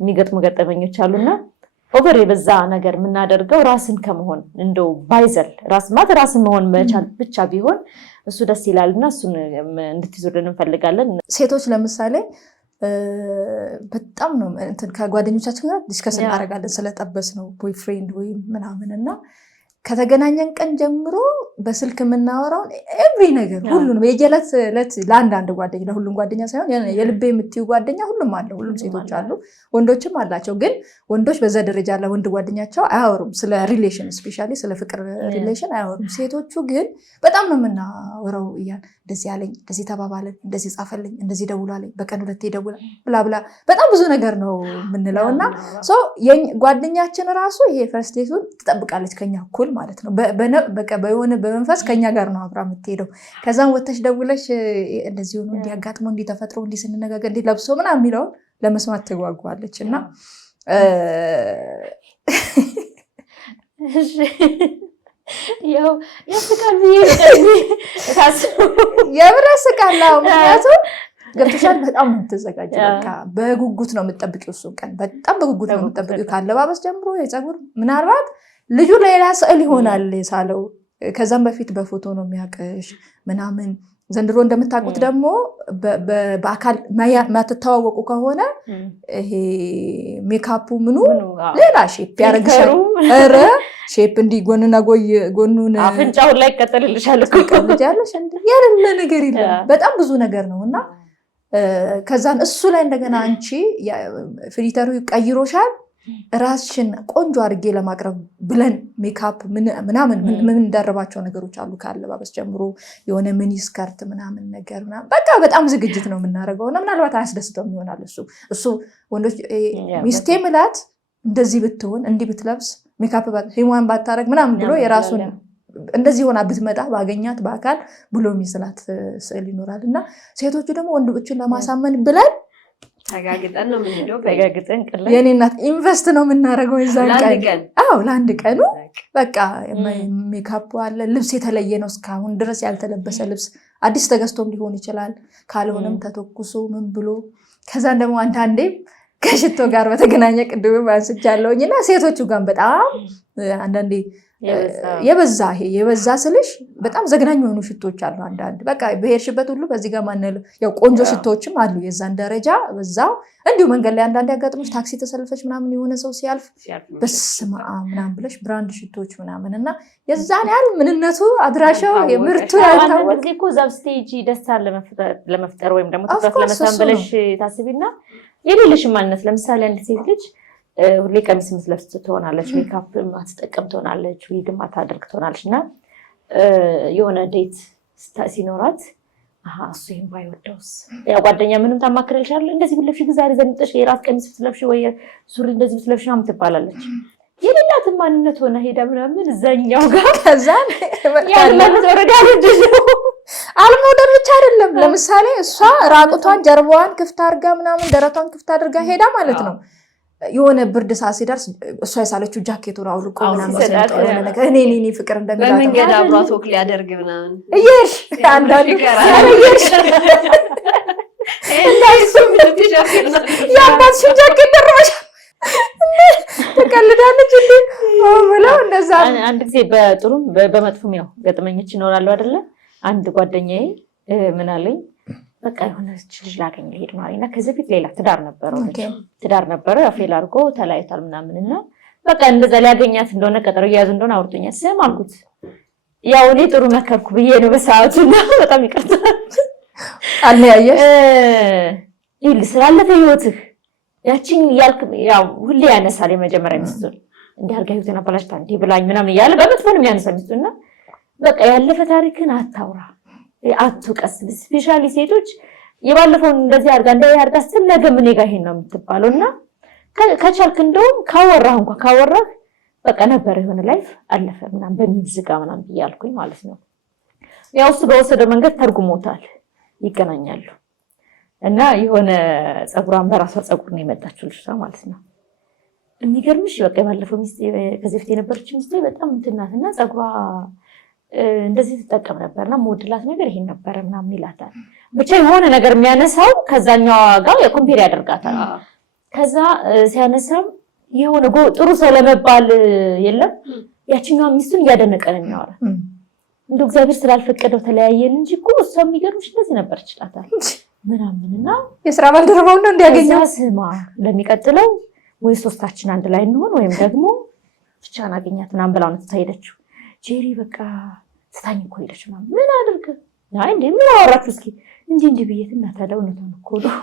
የሚገጥሙ ገጠመኞች አሉና ኦቨር የበዛ ነገር የምናደርገው ራስን ከመሆን እንደው ባይዘል ራስን መሆን መቻል ብቻ ቢሆን እሱ ደስ ይላልና እሱን እንድትይዙልን እንፈልጋለን። ሴቶች ለምሳሌ በጣም ነው ከጓደኞቻችን ጋር ዲስከስ እናደርጋለን ስለጠበስ ነው ቦይፍሬንድ ወይ ምናምን እና ከተገናኘን ቀን ጀምሮ በስልክ የምናወራውን ኤቭሪ ነገር ሁሉንም የጀለት ለት ለአንድ ጓደኛ ለሁሉም ጓደኛ ሳይሆን የልቤ የምትዩ ጓደኛ ሁሉም አለ። ሁሉም ሴቶች አሉ ወንዶችም አላቸው። ግን ወንዶች በዛ ደረጃ ለወንድ ጓደኛቸው አያወሩም ስለ ሪሌሽን ስፔሻሊ ስለ ፍቅር ሪሌሽን አያወሩም። ሴቶቹ ግን በጣም ነው የምናወራው። እንደዚህ ያለኝ እንደዚህ ተባባለን እንደዚህ ጻፈልኝ እንደዚህ ደውላለኝ በቀን 2 ይደውላል ብላ ብላ በጣም ብዙ ነገር ነው የምንለውና ጓደኛችን ራሱ ይሄ ፈርስት ዴቱን ትጠብቃለች ከኛ እኩል ማለት ነው። በቃ በየሆነ በመንፈስ ከኛ ጋር ነው አብራ የምትሄደው። ከዛም ወተሽ ደውለሽ እንደዚህ ሆኖ እንዲያጋጥመው እንዲተፈጥሮ እንዲ ስንነጋገር እንዲ ለብሶ ምናምን የሚለውን ለመስማት ትጓጓለች እና ያው ያስቃል የምር ያስቃል። ምክንያቱም ገብቶሻል በጣም ነው የምትዘጋጀው። በቃ በጉጉት ነው የምትጠብቂው እሱን ቀን በጣም በጉጉት ነው የምትጠብቂው። ካለባበስ ጀምሮ የፀጉር ምናልባት ልጁ ሌላ ስዕል ይሆናል የሳለው ከዛም በፊት በፎቶ ነው የሚያቀሽ ምናምን። ዘንድሮ እንደምታውቁት ደግሞ በአካል ማትተዋወቁ ከሆነ ይሄ ሜካፑ ምኑ ሌላ ሼፕ ያደርግሻል። ኧረ ሼፕ እንዲህ ጎንና ጎኑን አፍንጫውን ላይ ቀጥልልሻል እኮ ቀጥልልሻለሽ እንዴ ያለ ነገር የለም። በጣም ብዙ ነገር ነውና ከዛን እሱ ላይ እንደገና አንቺ ፍሊተሩ ቀይሮሻል። ራስሽን ቆንጆ አድርጌ ለማቅረብ ብለን ሜካፕ ምናምን ምን እንደረባቸው ነገሮች አሉ። ካለባበስ ጀምሮ የሆነ ሚኒ ስከርት ምናምን ነገር ምናምን በቃ በጣም ዝግጅት ነው የምናደርገው እና ምናልባት አያስደስተውም ይሆናል እሱ ወንዶች ሚስቴ ምላት እንደዚህ ብትሆን እንዲህ ብትለብስ ሜካፕ ሂማን ባታረግ ምናምን ብሎ የራሱን እንደዚህ ሆና ብትመጣ ባገኛት በአካል ብሎ የሚስላት ስዕል ይኖራል። እና ሴቶቹ ደግሞ ወንዶችን ለማሳመን ብለን ተጋግጠን ነው የምንሄደው። ተጋግጠን ቀላል የኔ እናት ኢንቨስት ነው የምናደርገው የዛን ቀን። ለአንድ ቀኑ በቃ ሜካፕ አለ። ልብስ የተለየ ነው እስካሁን ድረስ ያልተለበሰ ልብስ አዲስ ተገዝቶም ሊሆን ይችላል። ካልሆነም ተተኩሶ ምን ብሎ ከዛን ደግሞ አንዳንዴ ከሽቶ ጋር በተገናኘ ቅድም አንስቻለሁኝና ሴቶቹ ጋር በጣም አንዳንዴ የበዛ ስልሽ በጣም ዘግናኝ የሆኑ ሽቶች አሉ። አንዳንድ በቃ በሄድሽበት ሁሉ በዚህ ጋር ማነው ያው ቆንጆ ሽቶችም አሉ የዛን ደረጃ በዛው እንዲሁ መንገድ ላይ አንዳንድ ያጋጥሞሽ ታክሲ ተሰልፈሽ ምናምን የሆነ ሰው ሲያልፍ በስመ አብ ምናምን ብለሽ ብራንድ ሽቶች ምናምን እና የዛን ያህል ምንነቱ አድራሻው የምርቱ ያልታወቀ እኮ ዛብ ስቴጅ ደስታ ለመፍጠር ወይም ደግሞ ትኩረት ለመሳብ ብለሽ ታስቢና የሌለሽ ማንነት ለምሳሌ አንድ ሴት ልጅ ሁሌ ቀሚስ የምትለብስ ትሆናለች፣ ሜካፕ ማትጠቀም ትሆናለች፣ ዊግ ማታደርግ ትሆናለች እና የሆነ ዴት ሲኖራት እሱ ይሄን ባይወደውስ ያው ጓደኛ ምንም ታማክረልሻለች። እንደዚህ ብለሽ ዛሬ ዘንጠሽ የራስ ቀሚስ ብትለብሽ ወይ ሱሪ እንደዚህ ብትለብሽ ነው ትባላለች። የሌላት ማንነት ሆነ ሄዳ ምናምን እዛኛው ጋር ከዛን ያለበት ወረዳ ልጅ አልሞደር ብቻ አይደለም። ለምሳሌ እሷ ራቁቷን ጀርባዋን ክፍት አድርጋ ምናምን ደረቷን ክፍት አድርጋ ሄዳ ማለት ነው የሆነ ብርድ ሰዓት ሲደርስ እሷ የሳለችው ጃኬቱን አውልቆ ምናምን ሰጣው የሆነ ነገር እኔ ፍቅር እንደሚላታ በመንገድ አብሯት ወክ ሊያደርግ ምናምን እየሽ አንዳንዱ ያረየሽ እንዳይሱ ያባትሽ ጃኬት ደረሽ ተቀልዳለች እንዴ ብለው እንደዛ አንድ ጊዜ በጥሩም በመጥፎም ያው ገጥመኞች ይኖራሉ አይደለ። አንድ ጓደኛዬ ምን አለኝ በቃ የሆነች ልጅ ላገኝ ሄድ ማለትና ከዚህ በፊት ሌላ ትዳር ነበረው ያው ፌል አድርጎ ተለያይቷል ምናምንና በቃ እንደዛ ሊያገኛት እንደሆነ ቀጠሮ እያያዙ እንደሆነ አውርቶኛል። ስም አልኩት ያው እኔ ጥሩ መከርኩ ብዬ ነው በሰዓቱና በጣም ይቅርታ አለያየሽ ይል ስላለፈ ህይወትህ ያቺን ያልክ ያው ሁሌ ያነሳል የመጀመሪያ ሚስቱን እንዲያርጋ ህይወቴን አበላሽታ እንዲህ ብላኝ ምናምን እያለ በመጥፎ ነው የሚያነሳ ሚስቱና በቃ ያለፈ ታሪክን አታውራ አትውቀስ። ስፔሻሊ ሴቶች የባለፈውን እንደዚህ አርጋ እንዳያርጋ ስትል ነገ ምን ጋር ይሄን ነው የምትባለውና ከቻልክ እንደውም ካወራህ በቃ ነበር የሆነ ላይፍ አለፈ ምናምን በሚል ዝጋ ምናምን ብያልኩኝ ማለት ነው። ያው እሱ በወሰደው መንገድ ተርጉሞታል። ይገናኛሉ እና የሆነ ፀጉሯን በራሷ ፀጉር ነው የመጣችው ልጅቷ ማለት ነው። የሚገርምሽ በቃ ባለፈው ሚስቴ ከዚህ በፊት የነበረች ሚስቴ በጣም እንትናትና ፀጉሯ እንደዚህ ተጠቀም ነበርና ሞድላት ነገር ይሄን ነበር ምናምን ይላታል። ብቻ የሆነ ነገር የሚያነሳው ከዛኛው ጋር የኮምፔር ያደርጋታል። ከዛ ሲያነሳም የሆነ ጥሩ ሰው ለመባል የለም ያቺኛው ሚስቱን እያደነቀ ነው የሚያወራ። እንደው እግዚአብሔር ስላልፈቀደው ተለያየን እንጂ እኮ እሷ የሚገርምሽ እንደዚህ ነበር ይችላታል ምናምንና የሥራ ባልደረባው ነው እንዲያገኘው ስማ ለሚቀጥለው ወይ ሶስታችን አንድ ላይ እንሆን ወይም ደግሞ ብቻ ናገኛት ምናምን ብላው ነው ተሳይደችው። ጄሪ በቃ ስታኝ እኮ ሄደች ምናምን ምን አድርግ አይ እንዴ ምን አወራችሁ እስኪ እንጂ ብዬት እና ታዲያ እውነቱን እኮ ነው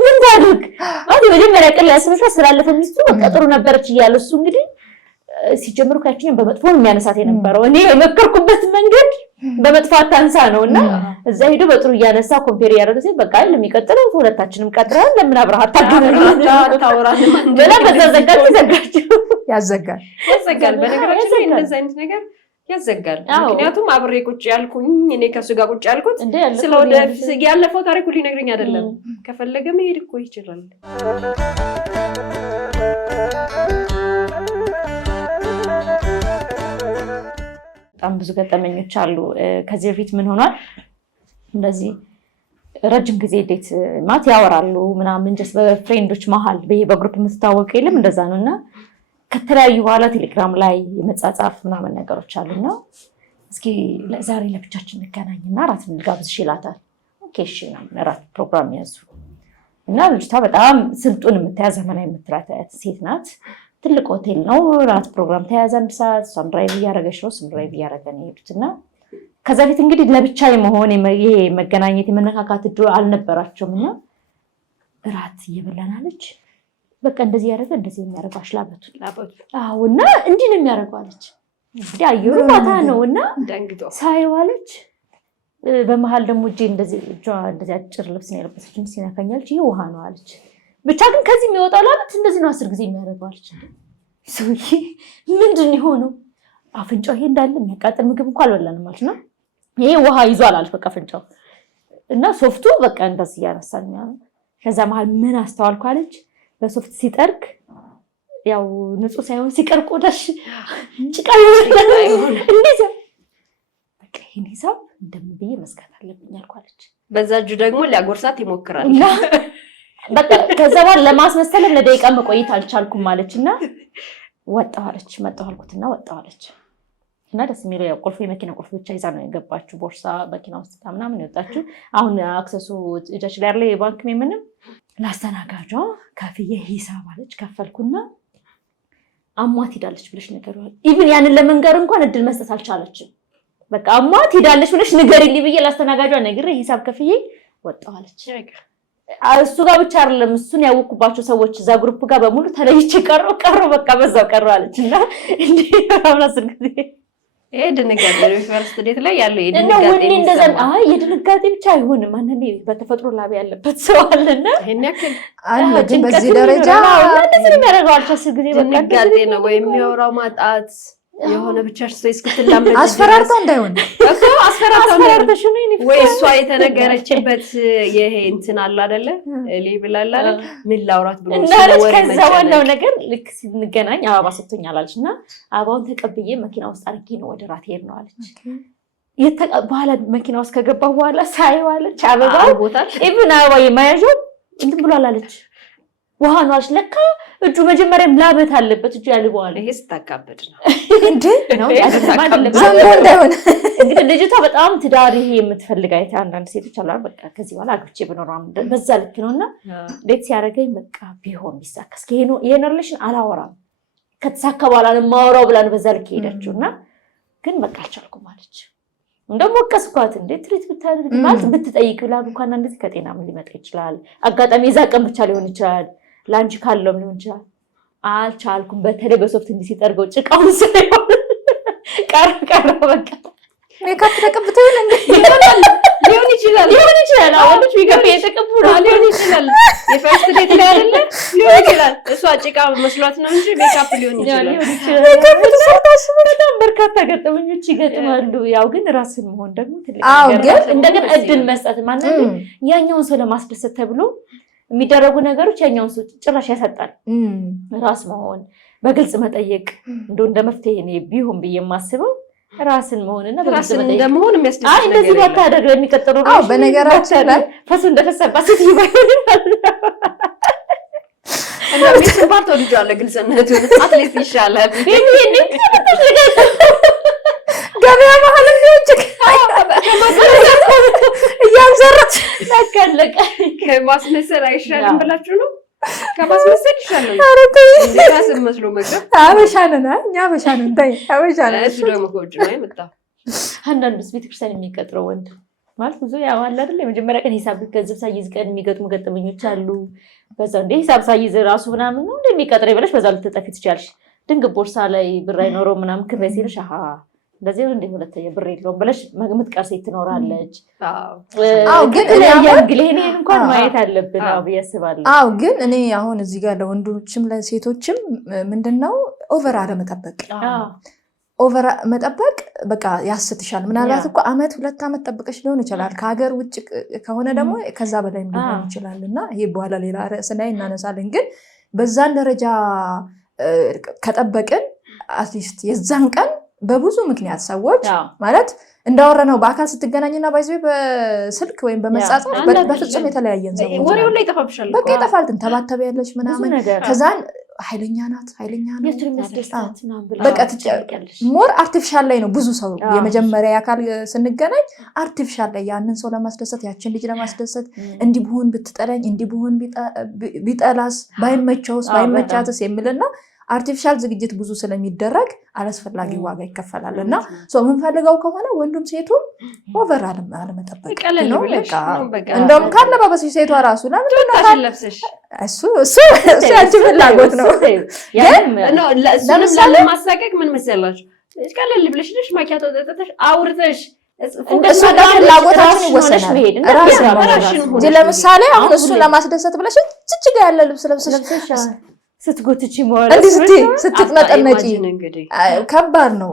ምን ታድርግ አሁን መጀመሪያ ቀን ያስመሻ ስላለፈ ሚስቱ በቃ ጥሩ ነበረች እያለ እሱ እንግዲህ ሲጀምሩ ካችንን በመጥፎ የሚያነሳት የነበረው እኔ የመከርኩበት መንገድ በመጥፎ አታንሳ ነውና እዛ ሄዶ በጥሩ እያነሳ ኮምፔር ያደረገ ሲል በቃ ለሚቀጥለው ሁለታችንም ቀጥረን ለምን አብረህ አታወራን በላ በዛ ዘጋችሁ ያዘጋል። በነገራችን ላይ እንደዛ አይነት ነገር ያዘጋል። ምክንያቱም አብሬ ቁጭ ያልኩኝ እኔ ከሱ ጋር ቁጭ ያልኩት ስለወደፊት ያለፈው ታሪኩ ሊነግረኝ አይደለም። ከፈለገ መሄድ እኮ ይችላል። በጣም ብዙ ገጠመኞች አሉ። ከዚህ በፊት ምን ሆኗል እንደዚህ ረጅም ጊዜ ዴት ማለት ያወራሉ ምናምን ጀስ በፍሬንዶች መሃል በግሩፕ የምትታወቅ የለም እንደዛ ነውና ከተለያዩ በኋላ ቴሌግራም ላይ የመጻጻፍ ምናምን ነገሮች አሉና እስኪ ዛሬ ለብቻችን እንገናኝና ራት እንጋብዝሽ ይላታል። ኦኬ እሺ ራት ፕሮግራም ያዙ እና ልጅቷ በጣም ስልጡን የምትያዝ ዘመናዊ የምትላት ሴት ናት። ትልቅ ሆቴል ነው። ራት ፕሮግራም ተያዘ 1 ሰዓት። እሷም ድራይቭ እያደረገች ነው፣ እሱም ድራይቭ እያደረገ ነው የሄዱትና ከዛ ፊት እንግዲህ ለብቻ የመሆን መገናኘት የመነካካት እድሉ አልነበራቸውምና ራት እየበላናለች በቃ እንደዚህ ያደረገ እንደዚህ የሚያደርገው አሽላበቱ አውና እንዲህ ነው የሚያደርገው አለች። እንግዲህ አየሩ ማታ ነውና ደንግጦ ሳይዋለች በመሃል ደግሞ እንደዚህ አጭር ልብስ ነው የለበሰችው ሲነካኛለች ይሄ ውሃ ነው አለች። ብቻ ግን ከዚህ የሚወጣው ላበት እንደዚህ ነው 10 ጊዜ የሚያደርገው አለች። ሶይ ምንድን ይሆነው አፍንጫው ይሄ እንዳለ የሚያቃጥል ምግብ እንኳን አልበላንም ማለት ነው። ይሄ ውሃ ይዟል አለች በቃ አፍንጫው እና ሶፍቱ በቃ እንደዚህ ያነሳኛ። ከዛ መሃል ምን አስተዋልኩ አለች በሶፍት ሲጠርግ ያው ንጹህ ሳይሆን ሲቀር ቆዳሽ ጭቃ ይሆናል እንደዛ በቃ ይሄን ሂሳብ እንደምብዬ መስጋት አለብኝ አልኳለች። በዛ እጁ ደግሞ ሊያጎርሳት ይሞክራል። በቃ ከዛ በኋላ ለማስመሰል ለደቂቃ መቆየት አልቻልኩም ማለችና ወጣሁ አለች። መጣሁ አልኩትና ወጣሁ አለች እና ደስ የሚለው ያው ቁልፍ የመኪና ቁልፍ ብቻ ይዛ ነው የገባችው። ቦርሳ መኪና ውስጥ ምናምን የወጣችው። አሁን አክሰሱ እጃች ላይ ያለ የባንክ ምንም ላስተናጋጇ ከፍዬ ሂሳብ አለች ከፈልኩና አሟት ሄዳለች ብለሽ ንገሪዋል። ኢቭን ያንን ለመንገር እንኳን እድል መስጠት አልቻለችም። በቃ አሟት ሄዳለች ብለሽ ንገሪልኝ ብዬ ላስተናጋጇ ነግሬ ሂሳብ ከፍዬ ወጣሁ አለች። እሱ ጋር ብቻ አይደለም እሱን ያወኩባቸው ሰዎች እዛ ግሩፕ ጋር በሙሉ ተለይቼ ቀረው በቃ በዛው ቀረው አለችና እንዴ አብራስ ጊዜ ይሄ ድንጋጤ ነው ፈርስት ዴት ላይ ያለው የድንጋጤ ብቻ አይሆንም። አንዴ በተፈጥሮ ላብ ያለበት ሰው አለና ይሄን ያክል አለ ግን በዚህ ደረጃ እንደዚህ የሚያደርገው አልቻልሽ ጊዜ በቃ ድንጋጤ ነው ወይ የሚያወራው ማጣት የሆነ ብቻሽ ሰው እስክትላመድ አስፈራርታ እንዳይሆን እኮ አስፈራርታሽ ነው ወይ እሷ የተነገረችበት ይሄ እንትን አለ አይደለ ሌብል አለ አይደል ምን ላውራት ብሎ ስለወረ ከዛው ነገር ልክ ሲንገናኝ አበባ ሰጥቶኛል አለችና አበባውን ተቀብዬ መኪና ውስጥ አርጌ ነው ወደ ራት ሄድ ነው አለች። በኋላ መኪና ውስጥ ከገባ በኋላ ሳይዋለች አበባው ኢቭን አበባ የማያዥው እንትን ብሏል አለች። ውሃ ነው አለች። ለካ እጁ መጀመሪያም ላበት አለበት እጁ ያልበዋል። ይሄ ስታካበድ ነው እንዴ ነው አይደለም ዘንቦ እንዳይሆን እንግዲህ ልጅቷ በጣም ትዳር ይሄ የምትፈልግ አይታ አንዳንድ ሴቶች አሉ በቃ ከዚህ በኋላ አግብቼ ብኖርም በዛ ልክ ነውና ዴት ሲያደርገኝ በቃ ቢሆን ቢሳካስ ይሄን ሪሌሽን አላወራም ከተሳካ በኋላ ነው የማወራው ብላ ነው በዛ ልክ ሄደችውና ግን በቃ አልቻልኩም አለች። እንደውም ወቀስኳት እንዴ ትሪት ብታደርግ ማለት ብትጠይቅ ብላ እንኳን እንደዚህ ከጤና ምን ሊመጣ ይችላል አጋጣሚ የዛ ቀን ብቻ ሊሆን ይችላል ላንቺ ካለው ሊሆን ይችላል አልቻልኩም። በተለይ በሶፍት እንዲህ ሲጠርገው ጭቃውን ሳይሆን ቀረ በቃ ሜካፕ ተቀብተው ሊሆን ይችላል። ወንዶች ሜካፕ የተቀቡ ነው ሊሆን ይችላል። የፈርስት ዴት ላይ አይደለ ሊሆን ይችላል። እሷ ጭቃ መስሏት ነው እንጂ ሜካፕ ሊሆን ይችላል። በጣም በርካታ ገጠመኞች ይገጥማሉ። ያው ግን ራስን መሆን ደግሞ ትልቅ ነገር እንደገና እድል መስጠት ማለት ያኛውን ሰው ለማስደሰት ተብሎ የሚደረጉ ነገሮች ያኛውን ሰው ጭራሽ ያሰጣል። ራስ መሆን በግልጽ መጠየቅ እንደ መፍትሄ እኔ ቢሆን ብዬ የማስበው ራስን መሆንና ራስን እንደመሆን የሚያስደስት ነገር እንደዚህ ባታደርግ የሚቀጥለው ነው። በነገራችን ላይ ፈሱ እንደተሰባ ሴት ይባላል እና ምን ፓርት ወዲጆ አለ ግልጽነቱ አትሊስት ይሻላል። ገበያ መሀል እንዲወጭቅ እያንዘረች ታከለቀ ከማስመሰል አይሻልም ብላችሁ ነው? ከማስመሰል ይሻላል። ራስን መስሎ መግባት አበሻነን እኛ አበሻነን ታይ አበሻነን እሱ ደግሞ ከውጭ ነው የመጣው። አንዳንዱስ ቤተክርስቲያን የሚቀጥረው ወንድ ማለት ብዙ ያው አለ አይደል? የመጀመሪያ ቀን ሂሳብ ገንዘብ ሳይዝ ቀን የሚገጥሙ ገጠመኞች አሉ። በዛው እንደ ሂሳብ ሳይዝ ራሱ ምናምን ነው እንደሚቀጥረው ይበለሽ በዛው ልትጠፊ ትችያለሽ። ድንገት ቦርሳ ላይ ብር አይኖረው ምናምን ክሬ ሲልሽ እንደዚህ ነው እንደ ሁለተኛ ብር የለውም ብለሽ የምትቀር ሴት ትኖራለች። ግን እኔ እንኳን ማየት አለብን ብዬ አስባለሁ። ግን እኔ አሁን እዚህ ጋር ለወንዶችም ለሴቶችም ምንድነው ኦቨር አለመጠበቅ ኦቨር መጠበቅ በቃ ያስትሻል። ምናልባት እኮ አመት 2 አመት ጠብቀሽ ሊሆን ይችላል። ከሀገር ውጭ ከሆነ ደግሞ ከዛ በላይ ሊሆን ይችላል እና ይሄ በኋላ ሌላ ርዕስ ላይ እናነሳለን። ግን በዛን ደረጃ ከጠበቅን አትሊስት የዛን ቀን በብዙ ምክንያት ሰዎች ማለት እንዳወራነው በአካል ስትገናኝና ባይዘው በስልክ ወይም በመጻጻፍ በፍጹም የተለያየን ሰው ወሬው ላይ ተፋብሻል በቃ ይጠፋል። ተባተበያለሽ ምናምን ከዛን ኃይለኛ ናት በቃ ሞር አርቲፊሻል ላይ ነው ብዙ ሰው የመጀመሪያ አካል ስንገናኝ አርቲፊሻል ላይ ያንን ሰው ለማስደሰት ያችን ልጅ ለማስደሰት እንዲህ ቢሆን ብትጠላኝ እንዲህ ቢሆን ቢጠላስ ባይመቸውስ ባይመቻትስ የሚልና አርቲፊሻል ዝግጅት ብዙ ስለሚደረግ አላስፈላጊ ዋጋ ይከፈላል እና የምንፈልገው ከሆነ ወንዱም ሴቱም ኦቨር አለመጠበቅ ነው። እንደውም ካለባበስ ሴቷ ራሱ እሱ ያንቺ ፍላጎት ነው። ለማሳቀቅ ምን መሰላችሁ ቀለል ብለሽ ነሽ ማኪያቶ ጠጥተሽ አውርተሽ እሱ ፍላጎታችን ይወሰናል። ለምሳሌ አሁን እሱን ለማስደሰት ብለሽ እጅግ ያለ ልብስ ለብሰሽ ስትጎትቺ መዋል ስትነጠነጪ ከባድ ነው።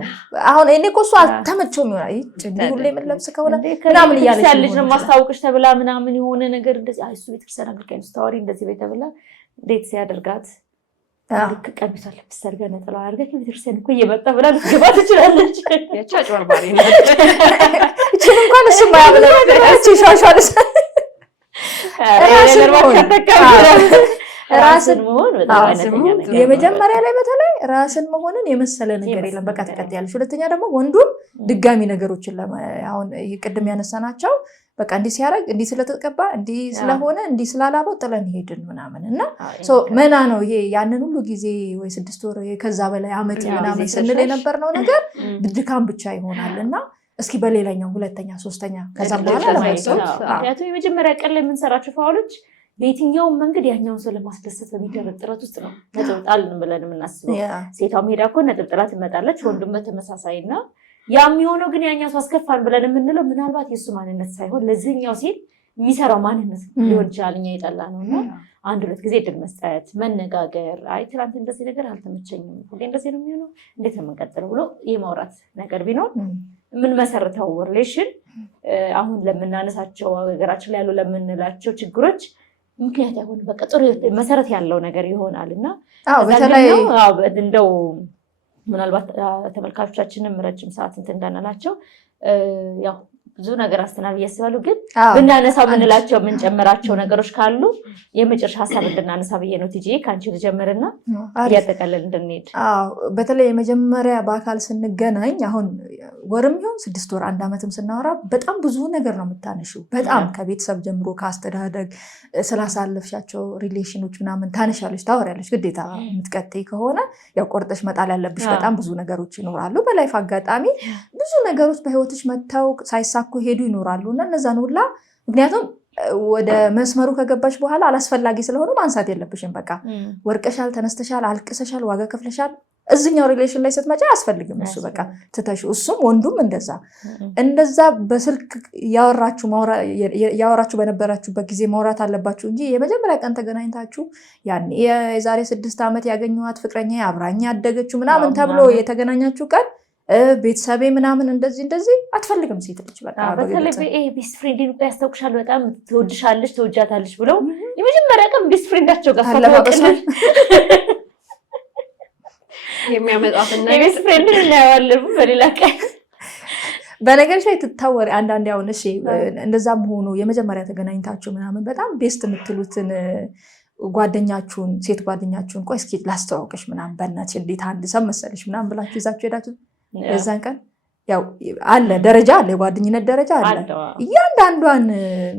አሁን እኔ እኮ እሱ አልተመቸውም ይሆናል እንዲህ ሁሌ የምንለብስ ከሆነ ምናምን እያለች ያለች ነው ማስታወቅሽ ተብላ ምናምን የሆነ ነገር እንደዚህ እሱ ቤተክርስቲያን አገልጋይ ነው ስታወሪ እንደዚህ ቤት ተብላ እንዴት ሲያደርጋት ልክ ቀሚሷ ልብስ አድርጋ ነጠላዋ አድርጋ ቤተክርስቲያን እኮ እየመጣ ብላ ልትገባ ትችላለች። ያቺ አጭበርባሪ ናት። እችን እንኳን እሱ ማያብለው እቺ ሻሻልስ ራስን መሆን የመጀመሪያ ላይ በተለይ ራስን መሆንን የመሰለ ነገር የለም። በቃ ተቀጥያለሽ። ሁለተኛ ደግሞ ወንዱም ድጋሚ ነገሮችን አሁን ቅድም ያነሳናቸው በቃ እንዲህ ሲያደርግ እንዲህ ስለተቀባ እንዲህ ስለሆነ እንዲህ ስላላበው ጥለን ሄድን ምናምን እና መና ነው ይሄ ያንን ሁሉ ጊዜ ወይ 6 ወር ከዛ በላይ አመት ምናምን ስንል የነበርነው ነገር ድካም ብቻ ይሆናል እና እስኪ በሌላኛው ሁለተኛ ሶስተኛ ከዛም በኋላ ለማይሰጥ ምክንያቱም የመጀመሪያ ቀን ላይ የምንሰራቸው ፋውሎች በየትኛውም መንገድ ያኛውን ሰው ለማስደሰት በሚደረግ ጥረት ውስጥ ነው ነጥብጣል ብለን የምናስበው። ሴቷም ሄዳ እኮ ነጥብጥላ ትመጣለች፣ ወንዱም በተመሳሳይና ያ የሚሆነው ግን ያኛው ሰው አስከፋን ብለን የምንለው ምናልባት የእሱ ማንነት ሳይሆን ለዚህኛው ሴት የሚሰራው ማንነት ሊሆን ይችላል። እኛ የጠላ ነው እና 1-2 ጊዜ እድል መስጠት፣ መነጋገር፣ አይ ትናንት እንደዚህ ነገር አልተመቸኝም፣ ሁሌ እንደዚህ ነው የሚሆነው፣ እንዴት ነው የምንቀጥለው ብሎ የማውራት ነገር ቢኖር የምንመሰርተው ሪሌሽን አሁን ለምናነሳቸው ሀገራችን ላይ ያሉ ለምንላቸው ችግሮች ምክንያት ያሆን በቃ ጥሩ መሰረት ያለው ነገር ይሆናል እና በተለይ እንደው ምናልባት ተመልካቾቻችንም ረጅም ሰዓት እንትን እንዳናላቸው ያው ብዙ ነገር አስተናል ያስባሉ ግን ብናነሳው ምንላቸው የምንጨምራቸው ነገሮች ካሉ የመጨረሻ ሀሳብ እንድናነሳ ብዬ ነው። ቲጂ ካንቺ ልጀምርና ያጠቃለል እንድንሄድ። በተለይ የመጀመሪያ በአካል ስንገናኝ አሁን ወርም ይሁን 6 ወር 1 አመትም ስናወራ በጣም ብዙ ነገር ነው የምታነሺው። በጣም ከቤተሰብ ጀምሮ ከአስተዳደግ ስላሳለፍሻቸው ሪሌሽኖች ምናምን ታነሻለሽ፣ ታወሪያለሽ። ግዴታ የምትቀጥይ ከሆነ ያው ቆርጠሽ መጣል ያለብሽ በጣም ብዙ ነገሮች ይኖራሉ። በላይፍ አጋጣሚ ብዙ ነገሮች በህይወትሽ መተው ሳይሳኩ ሄዱ ይኖራሉ እና እነዛን ሁላ ምክንያቱም ወደ መስመሩ ከገባሽ በኋላ አላስፈላጊ ስለሆነ ማንሳት የለብሽም። በቃ ወርቀሻል፣ ተነስተሻል፣ አልቅሰሻል፣ ዋጋ ከፍለሻል። እዚህኛው ሪሌሽን ላይ ስትመጪ አያስፈልግም እሱ በቃ ትተሽው። እሱም ወንዱም እንደዛ በስልክ ያወራችሁ በነበራችሁበት ጊዜ ማውራት አለባችሁ እንጂ የመጀመሪያ ቀን ተገናኝታችሁ ያኔ የዛሬ 6 ዓመት ያገኘኋት ፍቅረኛ አብራኛ ያደገችው ምናምን ተብሎ የተገናኛችሁ ቀን ቤተሰቤ ምናምን እንደዚህ አትፈልግም ሴት ልጅ በቃ በተለይ ቤስት ፍሬንድ ነው ያስተውቅሻል በጣም ትወድሻለች ትወጃታለች ብለው የመጀመሪያ ቀን ቤስት ፍሬንዳቸው ጋር ፈለቀልሽ የሚያመጣውን ነገር ቤስት ፍሬንድ እናያለን በሌላ ቀን በነገርሽ ላይ ትታወሪ አንዳንዴ አሁን እሺ እንደዛም ሆኖ የመጀመሪያ ተገናኝታችሁ ምናምን በጣም ቤስት የምትሉትን ጓደኛችሁን ሴት ጓደኛችሁን ቆይ እስኪ ላስተዋውቅሽ ምናምን በእናትሽ እንዴት አንድ ሰው መሰለሽ ምናምን ብላችሁ ይዛችሁ ሄዳችሁ የዛን ቀን ያው አለ ደረጃ አለ የጓደኝነት ደረጃ አለ እያንዳንዷን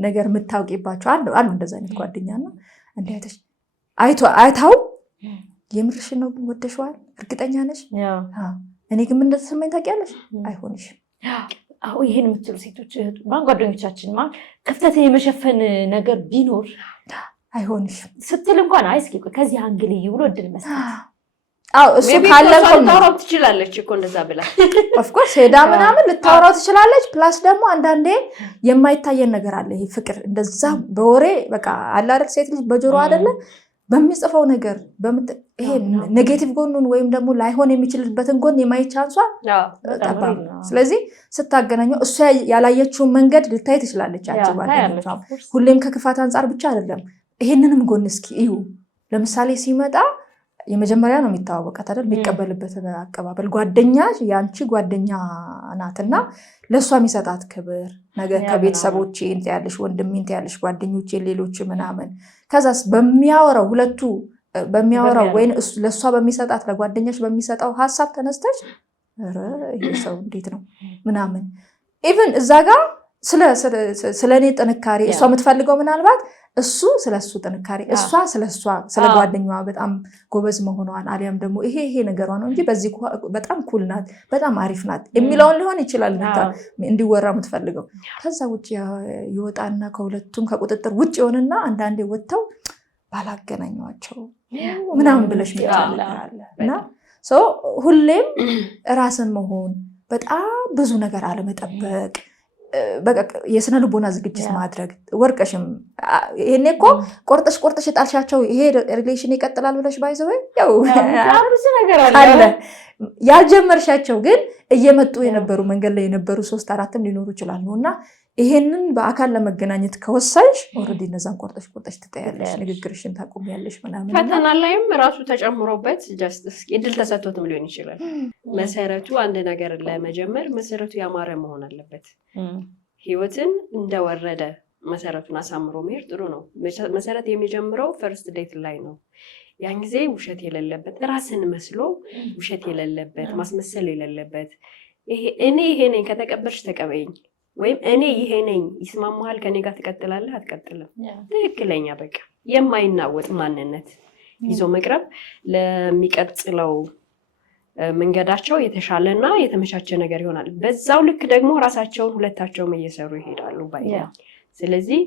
ነገር የምታውቂባቸው አሉ እንደዛ አይነት ጓደኛ ነው እንዴትሽ አይታው የምርሽን ነው ወደሽዋል እርግጠኛ ነሽ እኔ ግን እንደተሰማኝ ታውቂያለሽ አይሆንሽም አዎ ይሄን የምትሉ ሴቶች ጓደኞቻችን ማለት ክፍተትን የመሸፈን ነገር ቢኖር አይሆንሽም ስትል እንኳን አይስኪ ከዚህ አንግል ይብሎ እድል መስጠት እሱ ካለፈው ልታወራው ትችላለች እኮ እንደዛ ብላ ኦፍ ኮርስ ሄዳ ምናምን ልታወራው ትችላለች ፕላስ ደግሞ አንዳንዴ የማይታየን ነገር አለ ይሄ ፍቅር እንደዛ በወሬ በቃ አለ አይደል ሴት ልጅ በጆሮ አይደለ በሚጽፈው ነገር ይሄ ኔጌቲቭ ጎኑን ወይም ደግሞ ላይሆን የሚችልበትን ጎን የማየት ቻንሷ ጠባብ ስለዚህ ስታገናኘው እሱ ያላየችውን መንገድ ልታይ ትችላለች አንቺ ጓደኛዋ ሁሌም ከክፋት አንፃር ብቻ አይደለም ይሄንንም ጎን እስኪ እዩ ለምሳሌ ሲመጣ የመጀመሪያ ነው የሚታወቀው አይደል የሚቀበልበት አቀባበል ጓደኛሽ ያንቺ ጓደኛ ናትና ለሷ የሚሰጣት ክብር ነገር ከቤተሰቦቼ እንት ያለሽ ወንድሜ እንት ያለሽ ጓደኞቼ ሌሎች ምናምን ከዛስ በሚያወራው ሁለቱ በሚያወራው ወይ እሱ ለሷ በሚሰጣት ለጓደኛሽ በሚሰጣው ሐሳብ ተነስተሽ ይሄ ሰው እንዴት ነው ምናምን ኢቭን እዛ ጋር ስለኔ ጥንካሬ እሷ የምትፈልገው ምናልባት እሱ ስለሱ ጥንካሬ እሷ ስለ ጓደኛዋ በጣም ጎበዝ መሆኗን አሊያም ደግሞ ይሄ ነገሯ ነው እንጂ በዚህ በጣም ኩል ናት በጣም አሪፍ ናት የሚለውን ሊሆን ይችላል እንዲወራ የምትፈልገው ከዛ ውጭ ይወጣና ከሁለቱም ከቁጥጥር ውጭ ይሆንና አንዳንዴ ወጥተው ባላገናኛቸው ምናምን ብለሽ ምታለና ሁሌም ራስን መሆን በጣም ብዙ ነገር አለመጠበቅ በቃ የስነ ልቦና ዝግጅት ማድረግ ወርቀሽም ይሄኔ እኮ ቆርጠሽ ጣልሻቸው ይሄ ሪሌሽን ይቀጥላል ብለሽ ባይዘው ያው ብዙ ነገር አለ ያልጀመርሻቸው ግን እየመጡ የነበሩ መንገድ ላይ የነበሩ 3-4ም ሊኖሩ ይችላሉና ይሄንን በአካል ለመገናኘት ከወሰንሽ ኦሬዲ እነዛን ቆርጠሽ ትተያለሽ ንግግርሽን ታቆሚያለሽ ምናምን ፈተና ላይም ራሱ ተጨምሮበት ጀስቲስ እድል ተሰጥቶትም ሊሆን ይችላል መሰረቱ አንድ ነገር ለመጀመር መሰረቱ ያማረ መሆን አለበት ህይወትን እንደወረደ መሰረቱን አሳምሮ መሄድ ጥሩ ነው መሰረት የሚጀምረው ፈርስት ዴት ላይ ነው ያን ጊዜ ውሸት የሌለበት ራስን መስሎ ውሸት የሌለበት ማስመሰል የሌለበት ይሄ ነኝ ከተቀበልሽ ተቀበይኝ ወይም እኔ ይሄ ነኝ ይስማማሃል ከኔ ጋር ትቀጥላለህ አትቀጥልም ትክክለኛ በቃ የማይናወጥ ማንነት ይዞ መቅረብ ለሚቀጥለው መንገዳቸው የተሻለና የተመቻቸ ነገር ይሆናል በዛው ልክ ደግሞ ራሳቸውን ሁለታቸውም እየሰሩ ይሄዳሉ ባይ ስለዚህ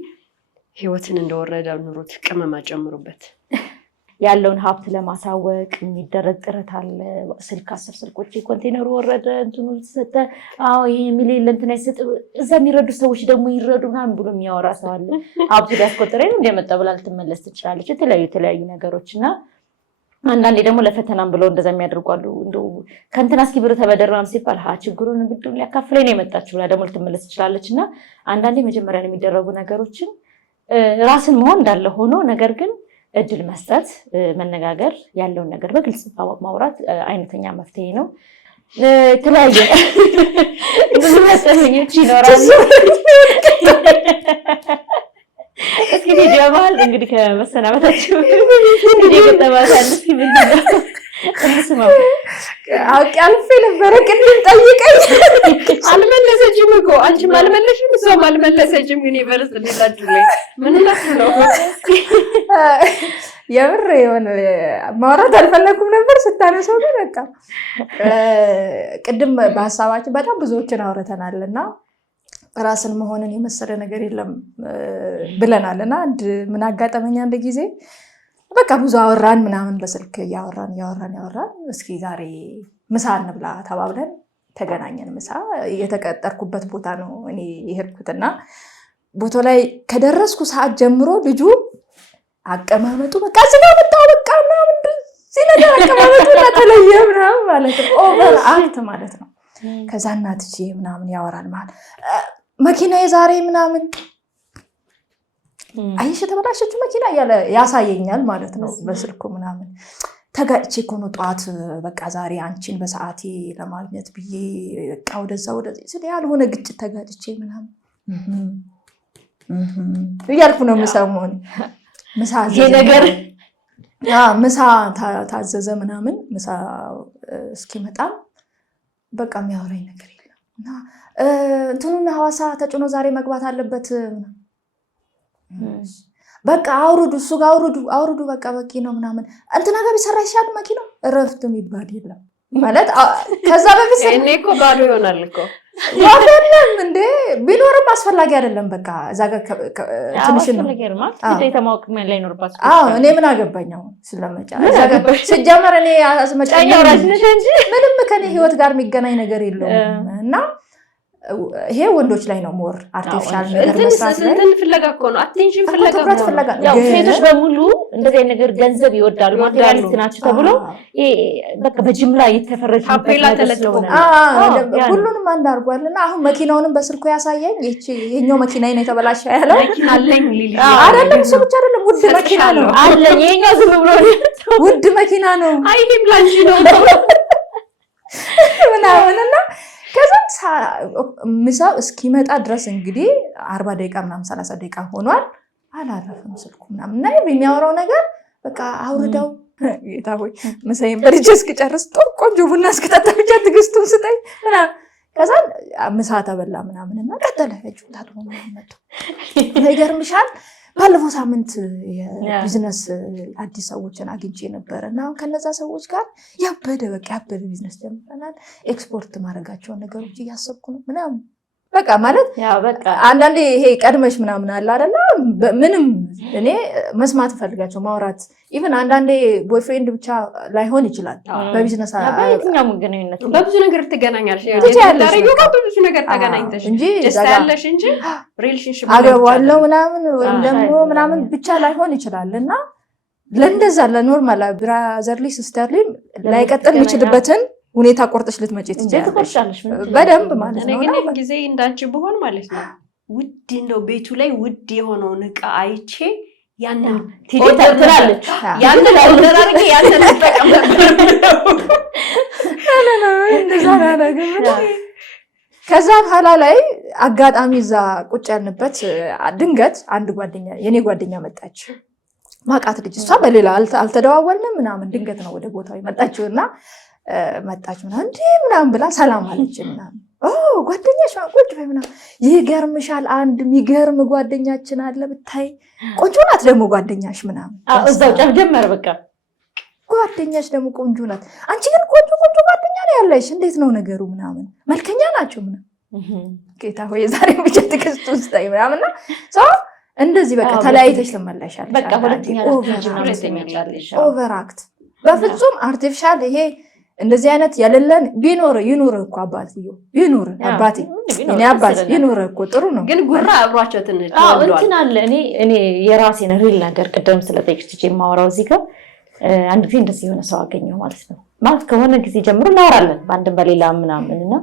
ህይወትን እንደወረደ ኑሮት ቅመማ ጨምሩበት ያለውን ሀብት ለማሳወቅ የሚደረግ ጥረት አለ ስልክ 10 ስልኮች ኮንቴነሩ ወረደ እንትኑ ተሰጠ ይሄ ሚሊዮን ለእንትና ይሰጥ እዛ የሚረዱ ሰዎች ደግሞ ይረዱናል ብሎ የሚያወራ ሰው አለ ሀብቱ ሊያስቆጥረኝ እንደመጣ ብላ ልትመለስ ትችላለች የተለያዩ ነገሮችና አንዳንዴ ደግሞ ለፈተናም ብለው እንደዛ የሚያደርጓሉ እንደው ከንትና እስኪ ብር ተበደረናም ሲባል ችግሩን ብድሩን ሊያካፍለኝ ነው የመጣችው ብላ ደግሞ ልትመለስ ትችላለችና አንዳንዴ መጀመሪያ የሚደረጉ ነገሮችን ራስን መሆን እንዳለ ሆኖ ነገር ግን እድል መስጠት መነጋገር ያለውን ነገር በግልጽ ማውራት አይነተኛ መፍትሄ ነው የተለያየ ብዙ መሰለኞች ይኖራሉ እስኪ ጀማል እንግዲህ ከመሰናበታችሁ እንግዲህ ከተባታል እስኪ ምንድነው ተስማው አውቄ አልፌ ነበር ቅድም ጠይቀኝ አልመለሰችም እኮ አንቺ አልመለሽም እሷ አልመለሰችም ዩኒቨርሲቲ እንደታችሁ ላይ ምን ነው የምር የሆነ ማውራት አልፈለኩም ነበር ስታነሳው ግን በቃ ቅድም በሐሳባችን በጣም ብዙዎችን አውርተናልና ራስን መሆንን የመሰለ ነገር የለም ብለናል። እና አንድ ምን አጋጠመኝ አንድ ጊዜ በቃ ብዙ አወራን ምናምን በስልክ እያወራን እስኪ ዛሬ ምሳ እንብላ ተባብለን ተገናኘን። ምሳ የተቀጠርኩበት ቦታ ነው እኔ የሄድኩትና ቦታው ላይ ከደረስኩ ሰዓት ጀምሮ ልጁ አቀማመጡ በቃ ዝጋ መጣው በቃ ምናምን እዚህ ነገር አቀማመጡ ተለየ ምናምን ማለት ነው። ኦቨር አክት ማለት ነው። ከዛ እናትዬ ምናምን ያወራል ማለት መኪና የዛሬ ምናምን አይሽ ተበላሸች መኪና እያለ ያሳየኛል ማለት ነው በስልኩ ምናምን። ተጋጭቼ እኮ ነው ጠዋት በቃ ዛሬ አንቺን በሰዓቴ ለማግኘት ብዬ በቃ ወደዛ ወደዚህ ስለ ያልሆነ ግጭት ተጋጭቼ ምናምን እያልኩ ነው የምሰማውን። ምሳ ታዘዘ ምናምን ምሳ እስኪመጣ በቃ የሚያወራኝ ነገር የለም እና እንትኑን ሐዋሳ ተጭኖ ዛሬ መግባት አለበት በቃ አውርዱ እሱ ጋር አውርዱ በቃ በቂ ነው ምናምን እንትና ጋር ቢሰራ ይሻል መኪናው እረፍት የሚባል የለም ማለት ከዛ በፊት እኔ እኮ ባዶ ይሆናል እኮ ዋጋለም እንደ ቢኖርም አስፈላጊ አይደለም በቃ እዛ ጋር ትንሽ ነው የተማወቅ ምን ላይ ኖርባት እኔ ምን አገባኛው ስለመጫ እዛ ጋር ሲጀመር እኔ አስመጫኛ ምንም ከኔ ህይወት ጋር የሚገናኝ ነገር የለውም እና ይሄ ወንዶች ላይ ነው ሞር አርቲፊሻል ነገር መስራት ላይ እንትን ፍለጋ እኮ ነው አቴንሽን ፍለጋ ያው ሴቶች በሙሉ እንደዚህ ነገር ገንዘብ ይወዳሉ ማቴሪያሊስት ናቸው ተብሎ በቃ በጅምላ የተፈረጁ ካፔላ ተለጥፎ ሁሉንም አንድ አድርጓልና አሁን መኪናውንም በስልኩ ያሳየኝ ይሄኛው መኪናዬ ነው የተበላሸ ያለው መኪና አለኝ ሊሊ አይደለም እሱ ብቻ አይደለም ውድ መኪና ነው አለኝ ይሄኛው ዝም ብሎ ውድ መኪና ነው አይሄም ላንቺ ነው ምናምንና ከዛ ምሳው እስኪመጣ ድረስ እንግዲህ 40 ደቂቃ ምናምን 30 ደቂቃ ሆኗል። አላረፈም ስልኩ ምናምን እና የሚያወራው ነገር በቃ አውርደው ጌታ ሆይ ምሳዬን በልቼ እስክጨርስ ቆንጆ ቡና እስክጠጣ ብቻ ትዕግስቱን ስጠኝ ምናምን። ከዛ ምሳ ተበላ ምናምን እና ቀጠለ እጁን ታጥቦ ምናምን መጥቶ ይገርምሻል ባለፈው ሳምንት የቢዝነስ አዲስ ሰዎችን አግኝቼ ነበር እና ከነዛ ሰዎች ጋር ያበደ ቢዝነስ ጀምረናል። ኤክስፖርት ማድረጋቸውን ነገሮች እያሰብኩ ነው ምናምን በቃ ማለት አንዳንዴ ይሄ ቀድመሽ ምናምን አለ አይደለ ምንም እኔ መስማት ፈልጋቸው ማውራት ኢቭን አንዳንዴ ቦይፍሬንድ ብቻ ላይሆን ይችላል በቢዝነስ በየትኛውም ግንኙነት በብዙ ነገር ትገናኛለሽ በብዙ ነገር ተገናኝተሽ እንጂ ደስታለሽ እንጂ ሪሌሽንሺፕ አገባለሁ ምናምን ወይም ደግሞ ምናምን ብቻ ላይሆን ይችላል እና ለእንደዛ ለኖርማል ብራዘርሊ ሲስተርሊ ላይቀጥል የሚችልበትን ሁኔታ ቆርጠሽ ልትመጪ ትችላለሽ በደንብ ማለት ነው። እኔ ግን ጊዜ እንዳንቺ ብሆን ማለት ነው ውድ እንደው ቤቱ ላይ ውድ የሆነውን ዕቃ አይቼ ያንን ትላለች ያንን ኦርደር አድርጌ ያንን ተጠቀም ነበር እንደዛ ነው። ከዛ በኋላ ላይ አጋጣሚ እዛ ቁጭ ያልንበት ድንገት አንድ ጓደኛ የኔ ጓደኛ መጣች ማቃት ልጅ እሷ በሌላ አልተደዋወልንም ምናምን ድንገት ነው ወደ ቦታው የመጣችውና መጣች ምናምን ብላ ሰላም አለች ምናምን ጓደኛሽ ቁጭ በይ ምናምን ይገርምሻል አንድ የሚገርም ጓደኛችን አለ ብታይ ቆንጆ ናት ደግሞ ጓደኛሽ ምናምን እዛው ጀመረ በቃ ጓደኛሽ ደግሞ ቆንጆ ናት አንቺ ግን ቆንጆ ጓደኛ ነው ያለሽ እንዴት ነው ነገሩ ምናምን መልከኛ ናቸው ምናምን ጌታ ሆይ ዛሬ ብቻ ትዕግስት ውስጥ ምናምንና ሰው እንደዚህ በቃ ተለያይተሽ ትመለሻለሽ በቃ ሁለተኛ ኦቨር አክት በፍጹም አርቲፊሻል ይሄ እንደዚህ አይነት ያለለን ቢኖር ይኑር እኮ አባትዮ ይኑር አባቴ እኔ አባቴ ይኑር እኮ ጥሩ ነው ግን ጉራ አብሯቸው ትንሽ እንትን አለ እኔ የራሴን ሪል ነገር ቀደም ስለጠይቅሽ የማወራው እዚህ ጋር አንድ ጊዜ እንደዚህ የሆነ ሰው አገኘው ማለት ነው ማለት ከሆነ ጊዜ ጀምሮ እናወራለን በአንድም በሌላ ምናምንና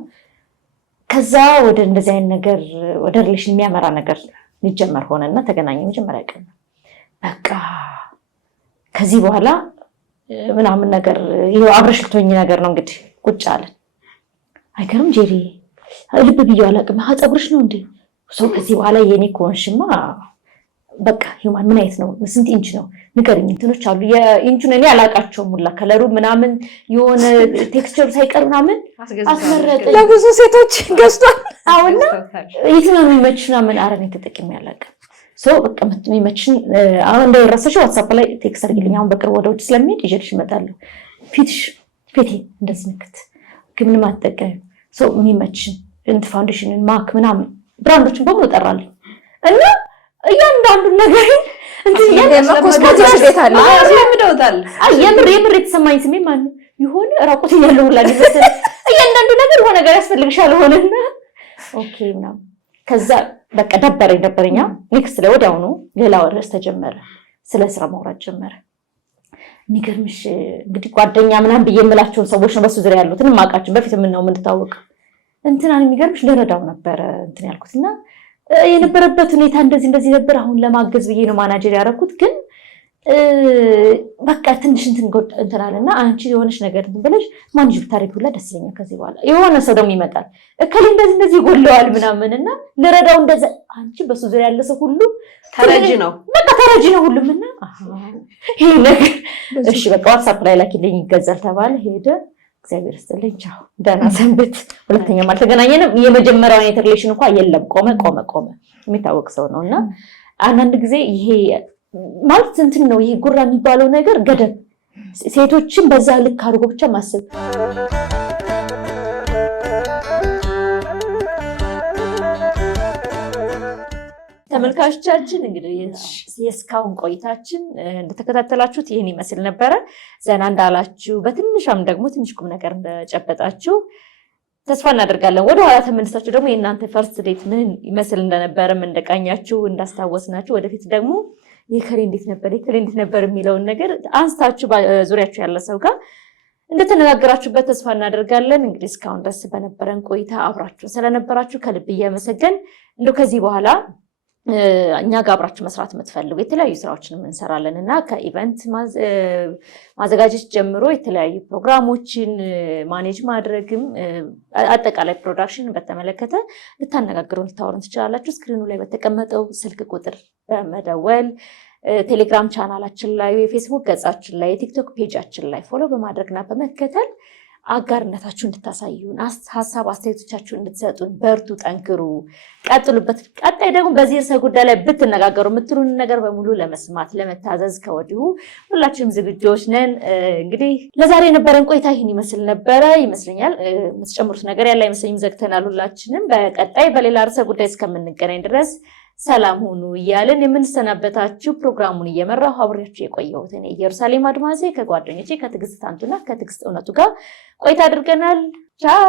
ከዛ ወደ እንደዚህ አይነት ነገር ወደ ሪሌሽን የሚያመራ ነገር ሊጀመር ሆነና ተገናኘ መጀመሪያ ቀን በቃ ከዚህ በኋላ ምናምን ነገር ይሄው አብረሽ ልትሆኚ ነገር ነው እንግዲህ ቁጭ አለን አይገርም ጄሪ ልብ ብዬ አላውቅም ፀጉርሽ ነው እንዴ ሰው ከዚህ በኋላ የኔ ኮንሽማ በቃ ሂውማን ምን አይነት ነው ስንት ኢንች ነው ንገረኝ እንትኖች አሉ የኢንቹን እኔ አላውቃቸውም ሁላ ከለሩ ምናምን የሆነ ቴክስቸሩ ሳይቀር ምናምን አስመረጠ ለብዙ ሴቶች ገዝቷል አሁንና የትኛው የሚመችሽ ምናምን አረኔ ተጠቅሜ አላውቅም ሰው በቃ የሚመችሽን አሁን እንደረሰሽው ዋትስአፕ ላይ ቴክስት አድርጊልኝ አሁን በቅርብ ወደ ውጭ ስለሚሄድ ይዤልሽ እመጣለሁ ፊቴ እንደዚህ ንክት ግን ምንም አትጠቀሚም ሰው የሚመችሽን ፋውንዴሽንን ማክ ምናምን ብራንዶችን በሙሉ ጠራልኝ እና እያንዳንዱ ነገር የምር የተሰማኝ ስሜ ማነው ይሆን ራቁት እያለሁ ሁላ ሊመስል እያንዳንዱ ነገር ሆነ ነገር ያስፈልግሻል ሆነና ኦኬ ነው። ከዛ በቃ ደበረኛ ኔክስት ላይ ወዲያውኑ ሌላ ርዕስ ተጀመረ። ስለ ስራ ማውራት ጀመረ። የሚገርምሽ እንግዲህ ጓደኛ ምናምን ብዬ የምላቸውን ሰዎች ነው በሱ ዙሪያ ያሉትን ማቃችን በፊት የምንታወቅ እንትናን የሚገርምሽ ልረዳው ነበረ እንትን ያልኩትና የነበረበት ሁኔታ እንደዚህ ነበር። አሁን ለማገዝ ብዬ ነው ማናጀር ያደረኩት ግን በቃ ትንሽ እንትን አለና አንቺ የሆነሽ ነገር ብለሽ ማንጅ ብታረጊውላ ደስ ይለኛል። ከዚህ በኋላ የሆነ ሰው ደግሞ ይመጣል እከሌ እንደዚህ ጎለዋል ምናምንና ልረዳው እንደዛ አንቺ በሱ ዙሪያ ያለ ሰው ሁሉ ተረጂ ነው በቃ ተረጂ ነው ሁሉምና ይሄ ነገር እሺ በቃ ዋትስአፕ ላይ ላኪልኝ ይገዛል ተባለ። ሄደ እግዚአብሔር ይስጥልኝ ቻው ደህና ሰንብት። ሁለተኛም አልተገናኘንም። የመጀመሪያው አይነት ሪሌሽን እንኳን የለም ቆመ የሚታወቅ ሰው ነውና አንዳንድ ጊዜ ይሄ ማለት እንትን ነው ይሄ ጉራ የሚባለው ነገር ገደብ ሴቶችን በዛ ልክ አድርጎ ብቻ ማሰብ። ተመልካቾቻችን እንግዲህ የስካውን ቆይታችን እንደተከታተላችሁት ይሄን ይመስል ነበረ። ዘና እንዳላችሁ በትንሽም ደግሞ ትንሽ ቁም ነገር እንደጨበጣችሁ ተስፋ እናደርጋለን። ወደ ኋላ ተመልሳችሁ ደግሞ የእናንተ ፈርስት ዴት ምን ይመስል እንደነበረም እንደቃኛችሁ እንዳስታወስናችሁ ወደፊት ደግሞ የከሌ እንዴት ነበር የሚለውን ነገር አንስታችሁ ዙሪያችሁ ያለ ሰው ጋር እንደተነጋገራችሁበት ተስፋ እናደርጋለን። እንግዲህ እስካሁን ድረስ በነበረን ቆይታ አብራችሁ ስለነበራችሁ ከልብ እያመሰገን እንደው ከዚህ በኋላ እኛ ጋር አብራችሁ መስራት የምትፈልጉ የተለያዩ ስራዎችን እንሰራለን እና ከኢቨንት ማዘጋጀት ጀምሮ የተለያዩ ፕሮግራሞችን ማኔጅ ማድረግም አጠቃላይ ፕሮዳክሽን በተመለከተ ልታነጋግሩን ልታወሩን ትችላላችሁ። ስክሪኑ ላይ በተቀመጠው ስልክ ቁጥር በመደወል ቴሌግራም ቻናላችን ላይ፣ የፌስቡክ ገጻችን ላይ፣ የቲክቶክ ፔጃችን ላይ ፎሎ በማድረግና በመከተል አጋርነታችሁ እንድታሳዩን ሀሳብ አስተያየቶቻችሁን እንድትሰጡን በርቱ፣ ጠንክሩ፣ ቀጥሉበት። ቀጣይ ደግሞ በዚህ ርዕሰ ጉዳይ ላይ ብትነጋገሩ የምትሉን ነገር በሙሉ ለመስማት ለመታዘዝ ከወዲሁ ሁላችንም ዝግጆች ነን። እንግዲህ ለዛሬ የነበረን ቆይታ ይህን ይመስል ነበረ ይመስለኛል። የምትጨምሩት ነገር ያለ አይመስለኝም። ዘግተናል ሁላችንም። በቀጣይ በሌላ ርዕሰ ጉዳይ እስከምንገናኝ ድረስ ሰላም ሁኑ እያልን የምንሰናበታችሁ ፕሮግራሙን እየመራሁ አብሬያችሁ የቆየሁት እኔ ኢየሩሳሌም አድማሴ ከጓደኞቼ ከትዕግስት ታንቱና ከትዕግስት እውነቱ ጋር ቆይታ አድርገናል። ቻው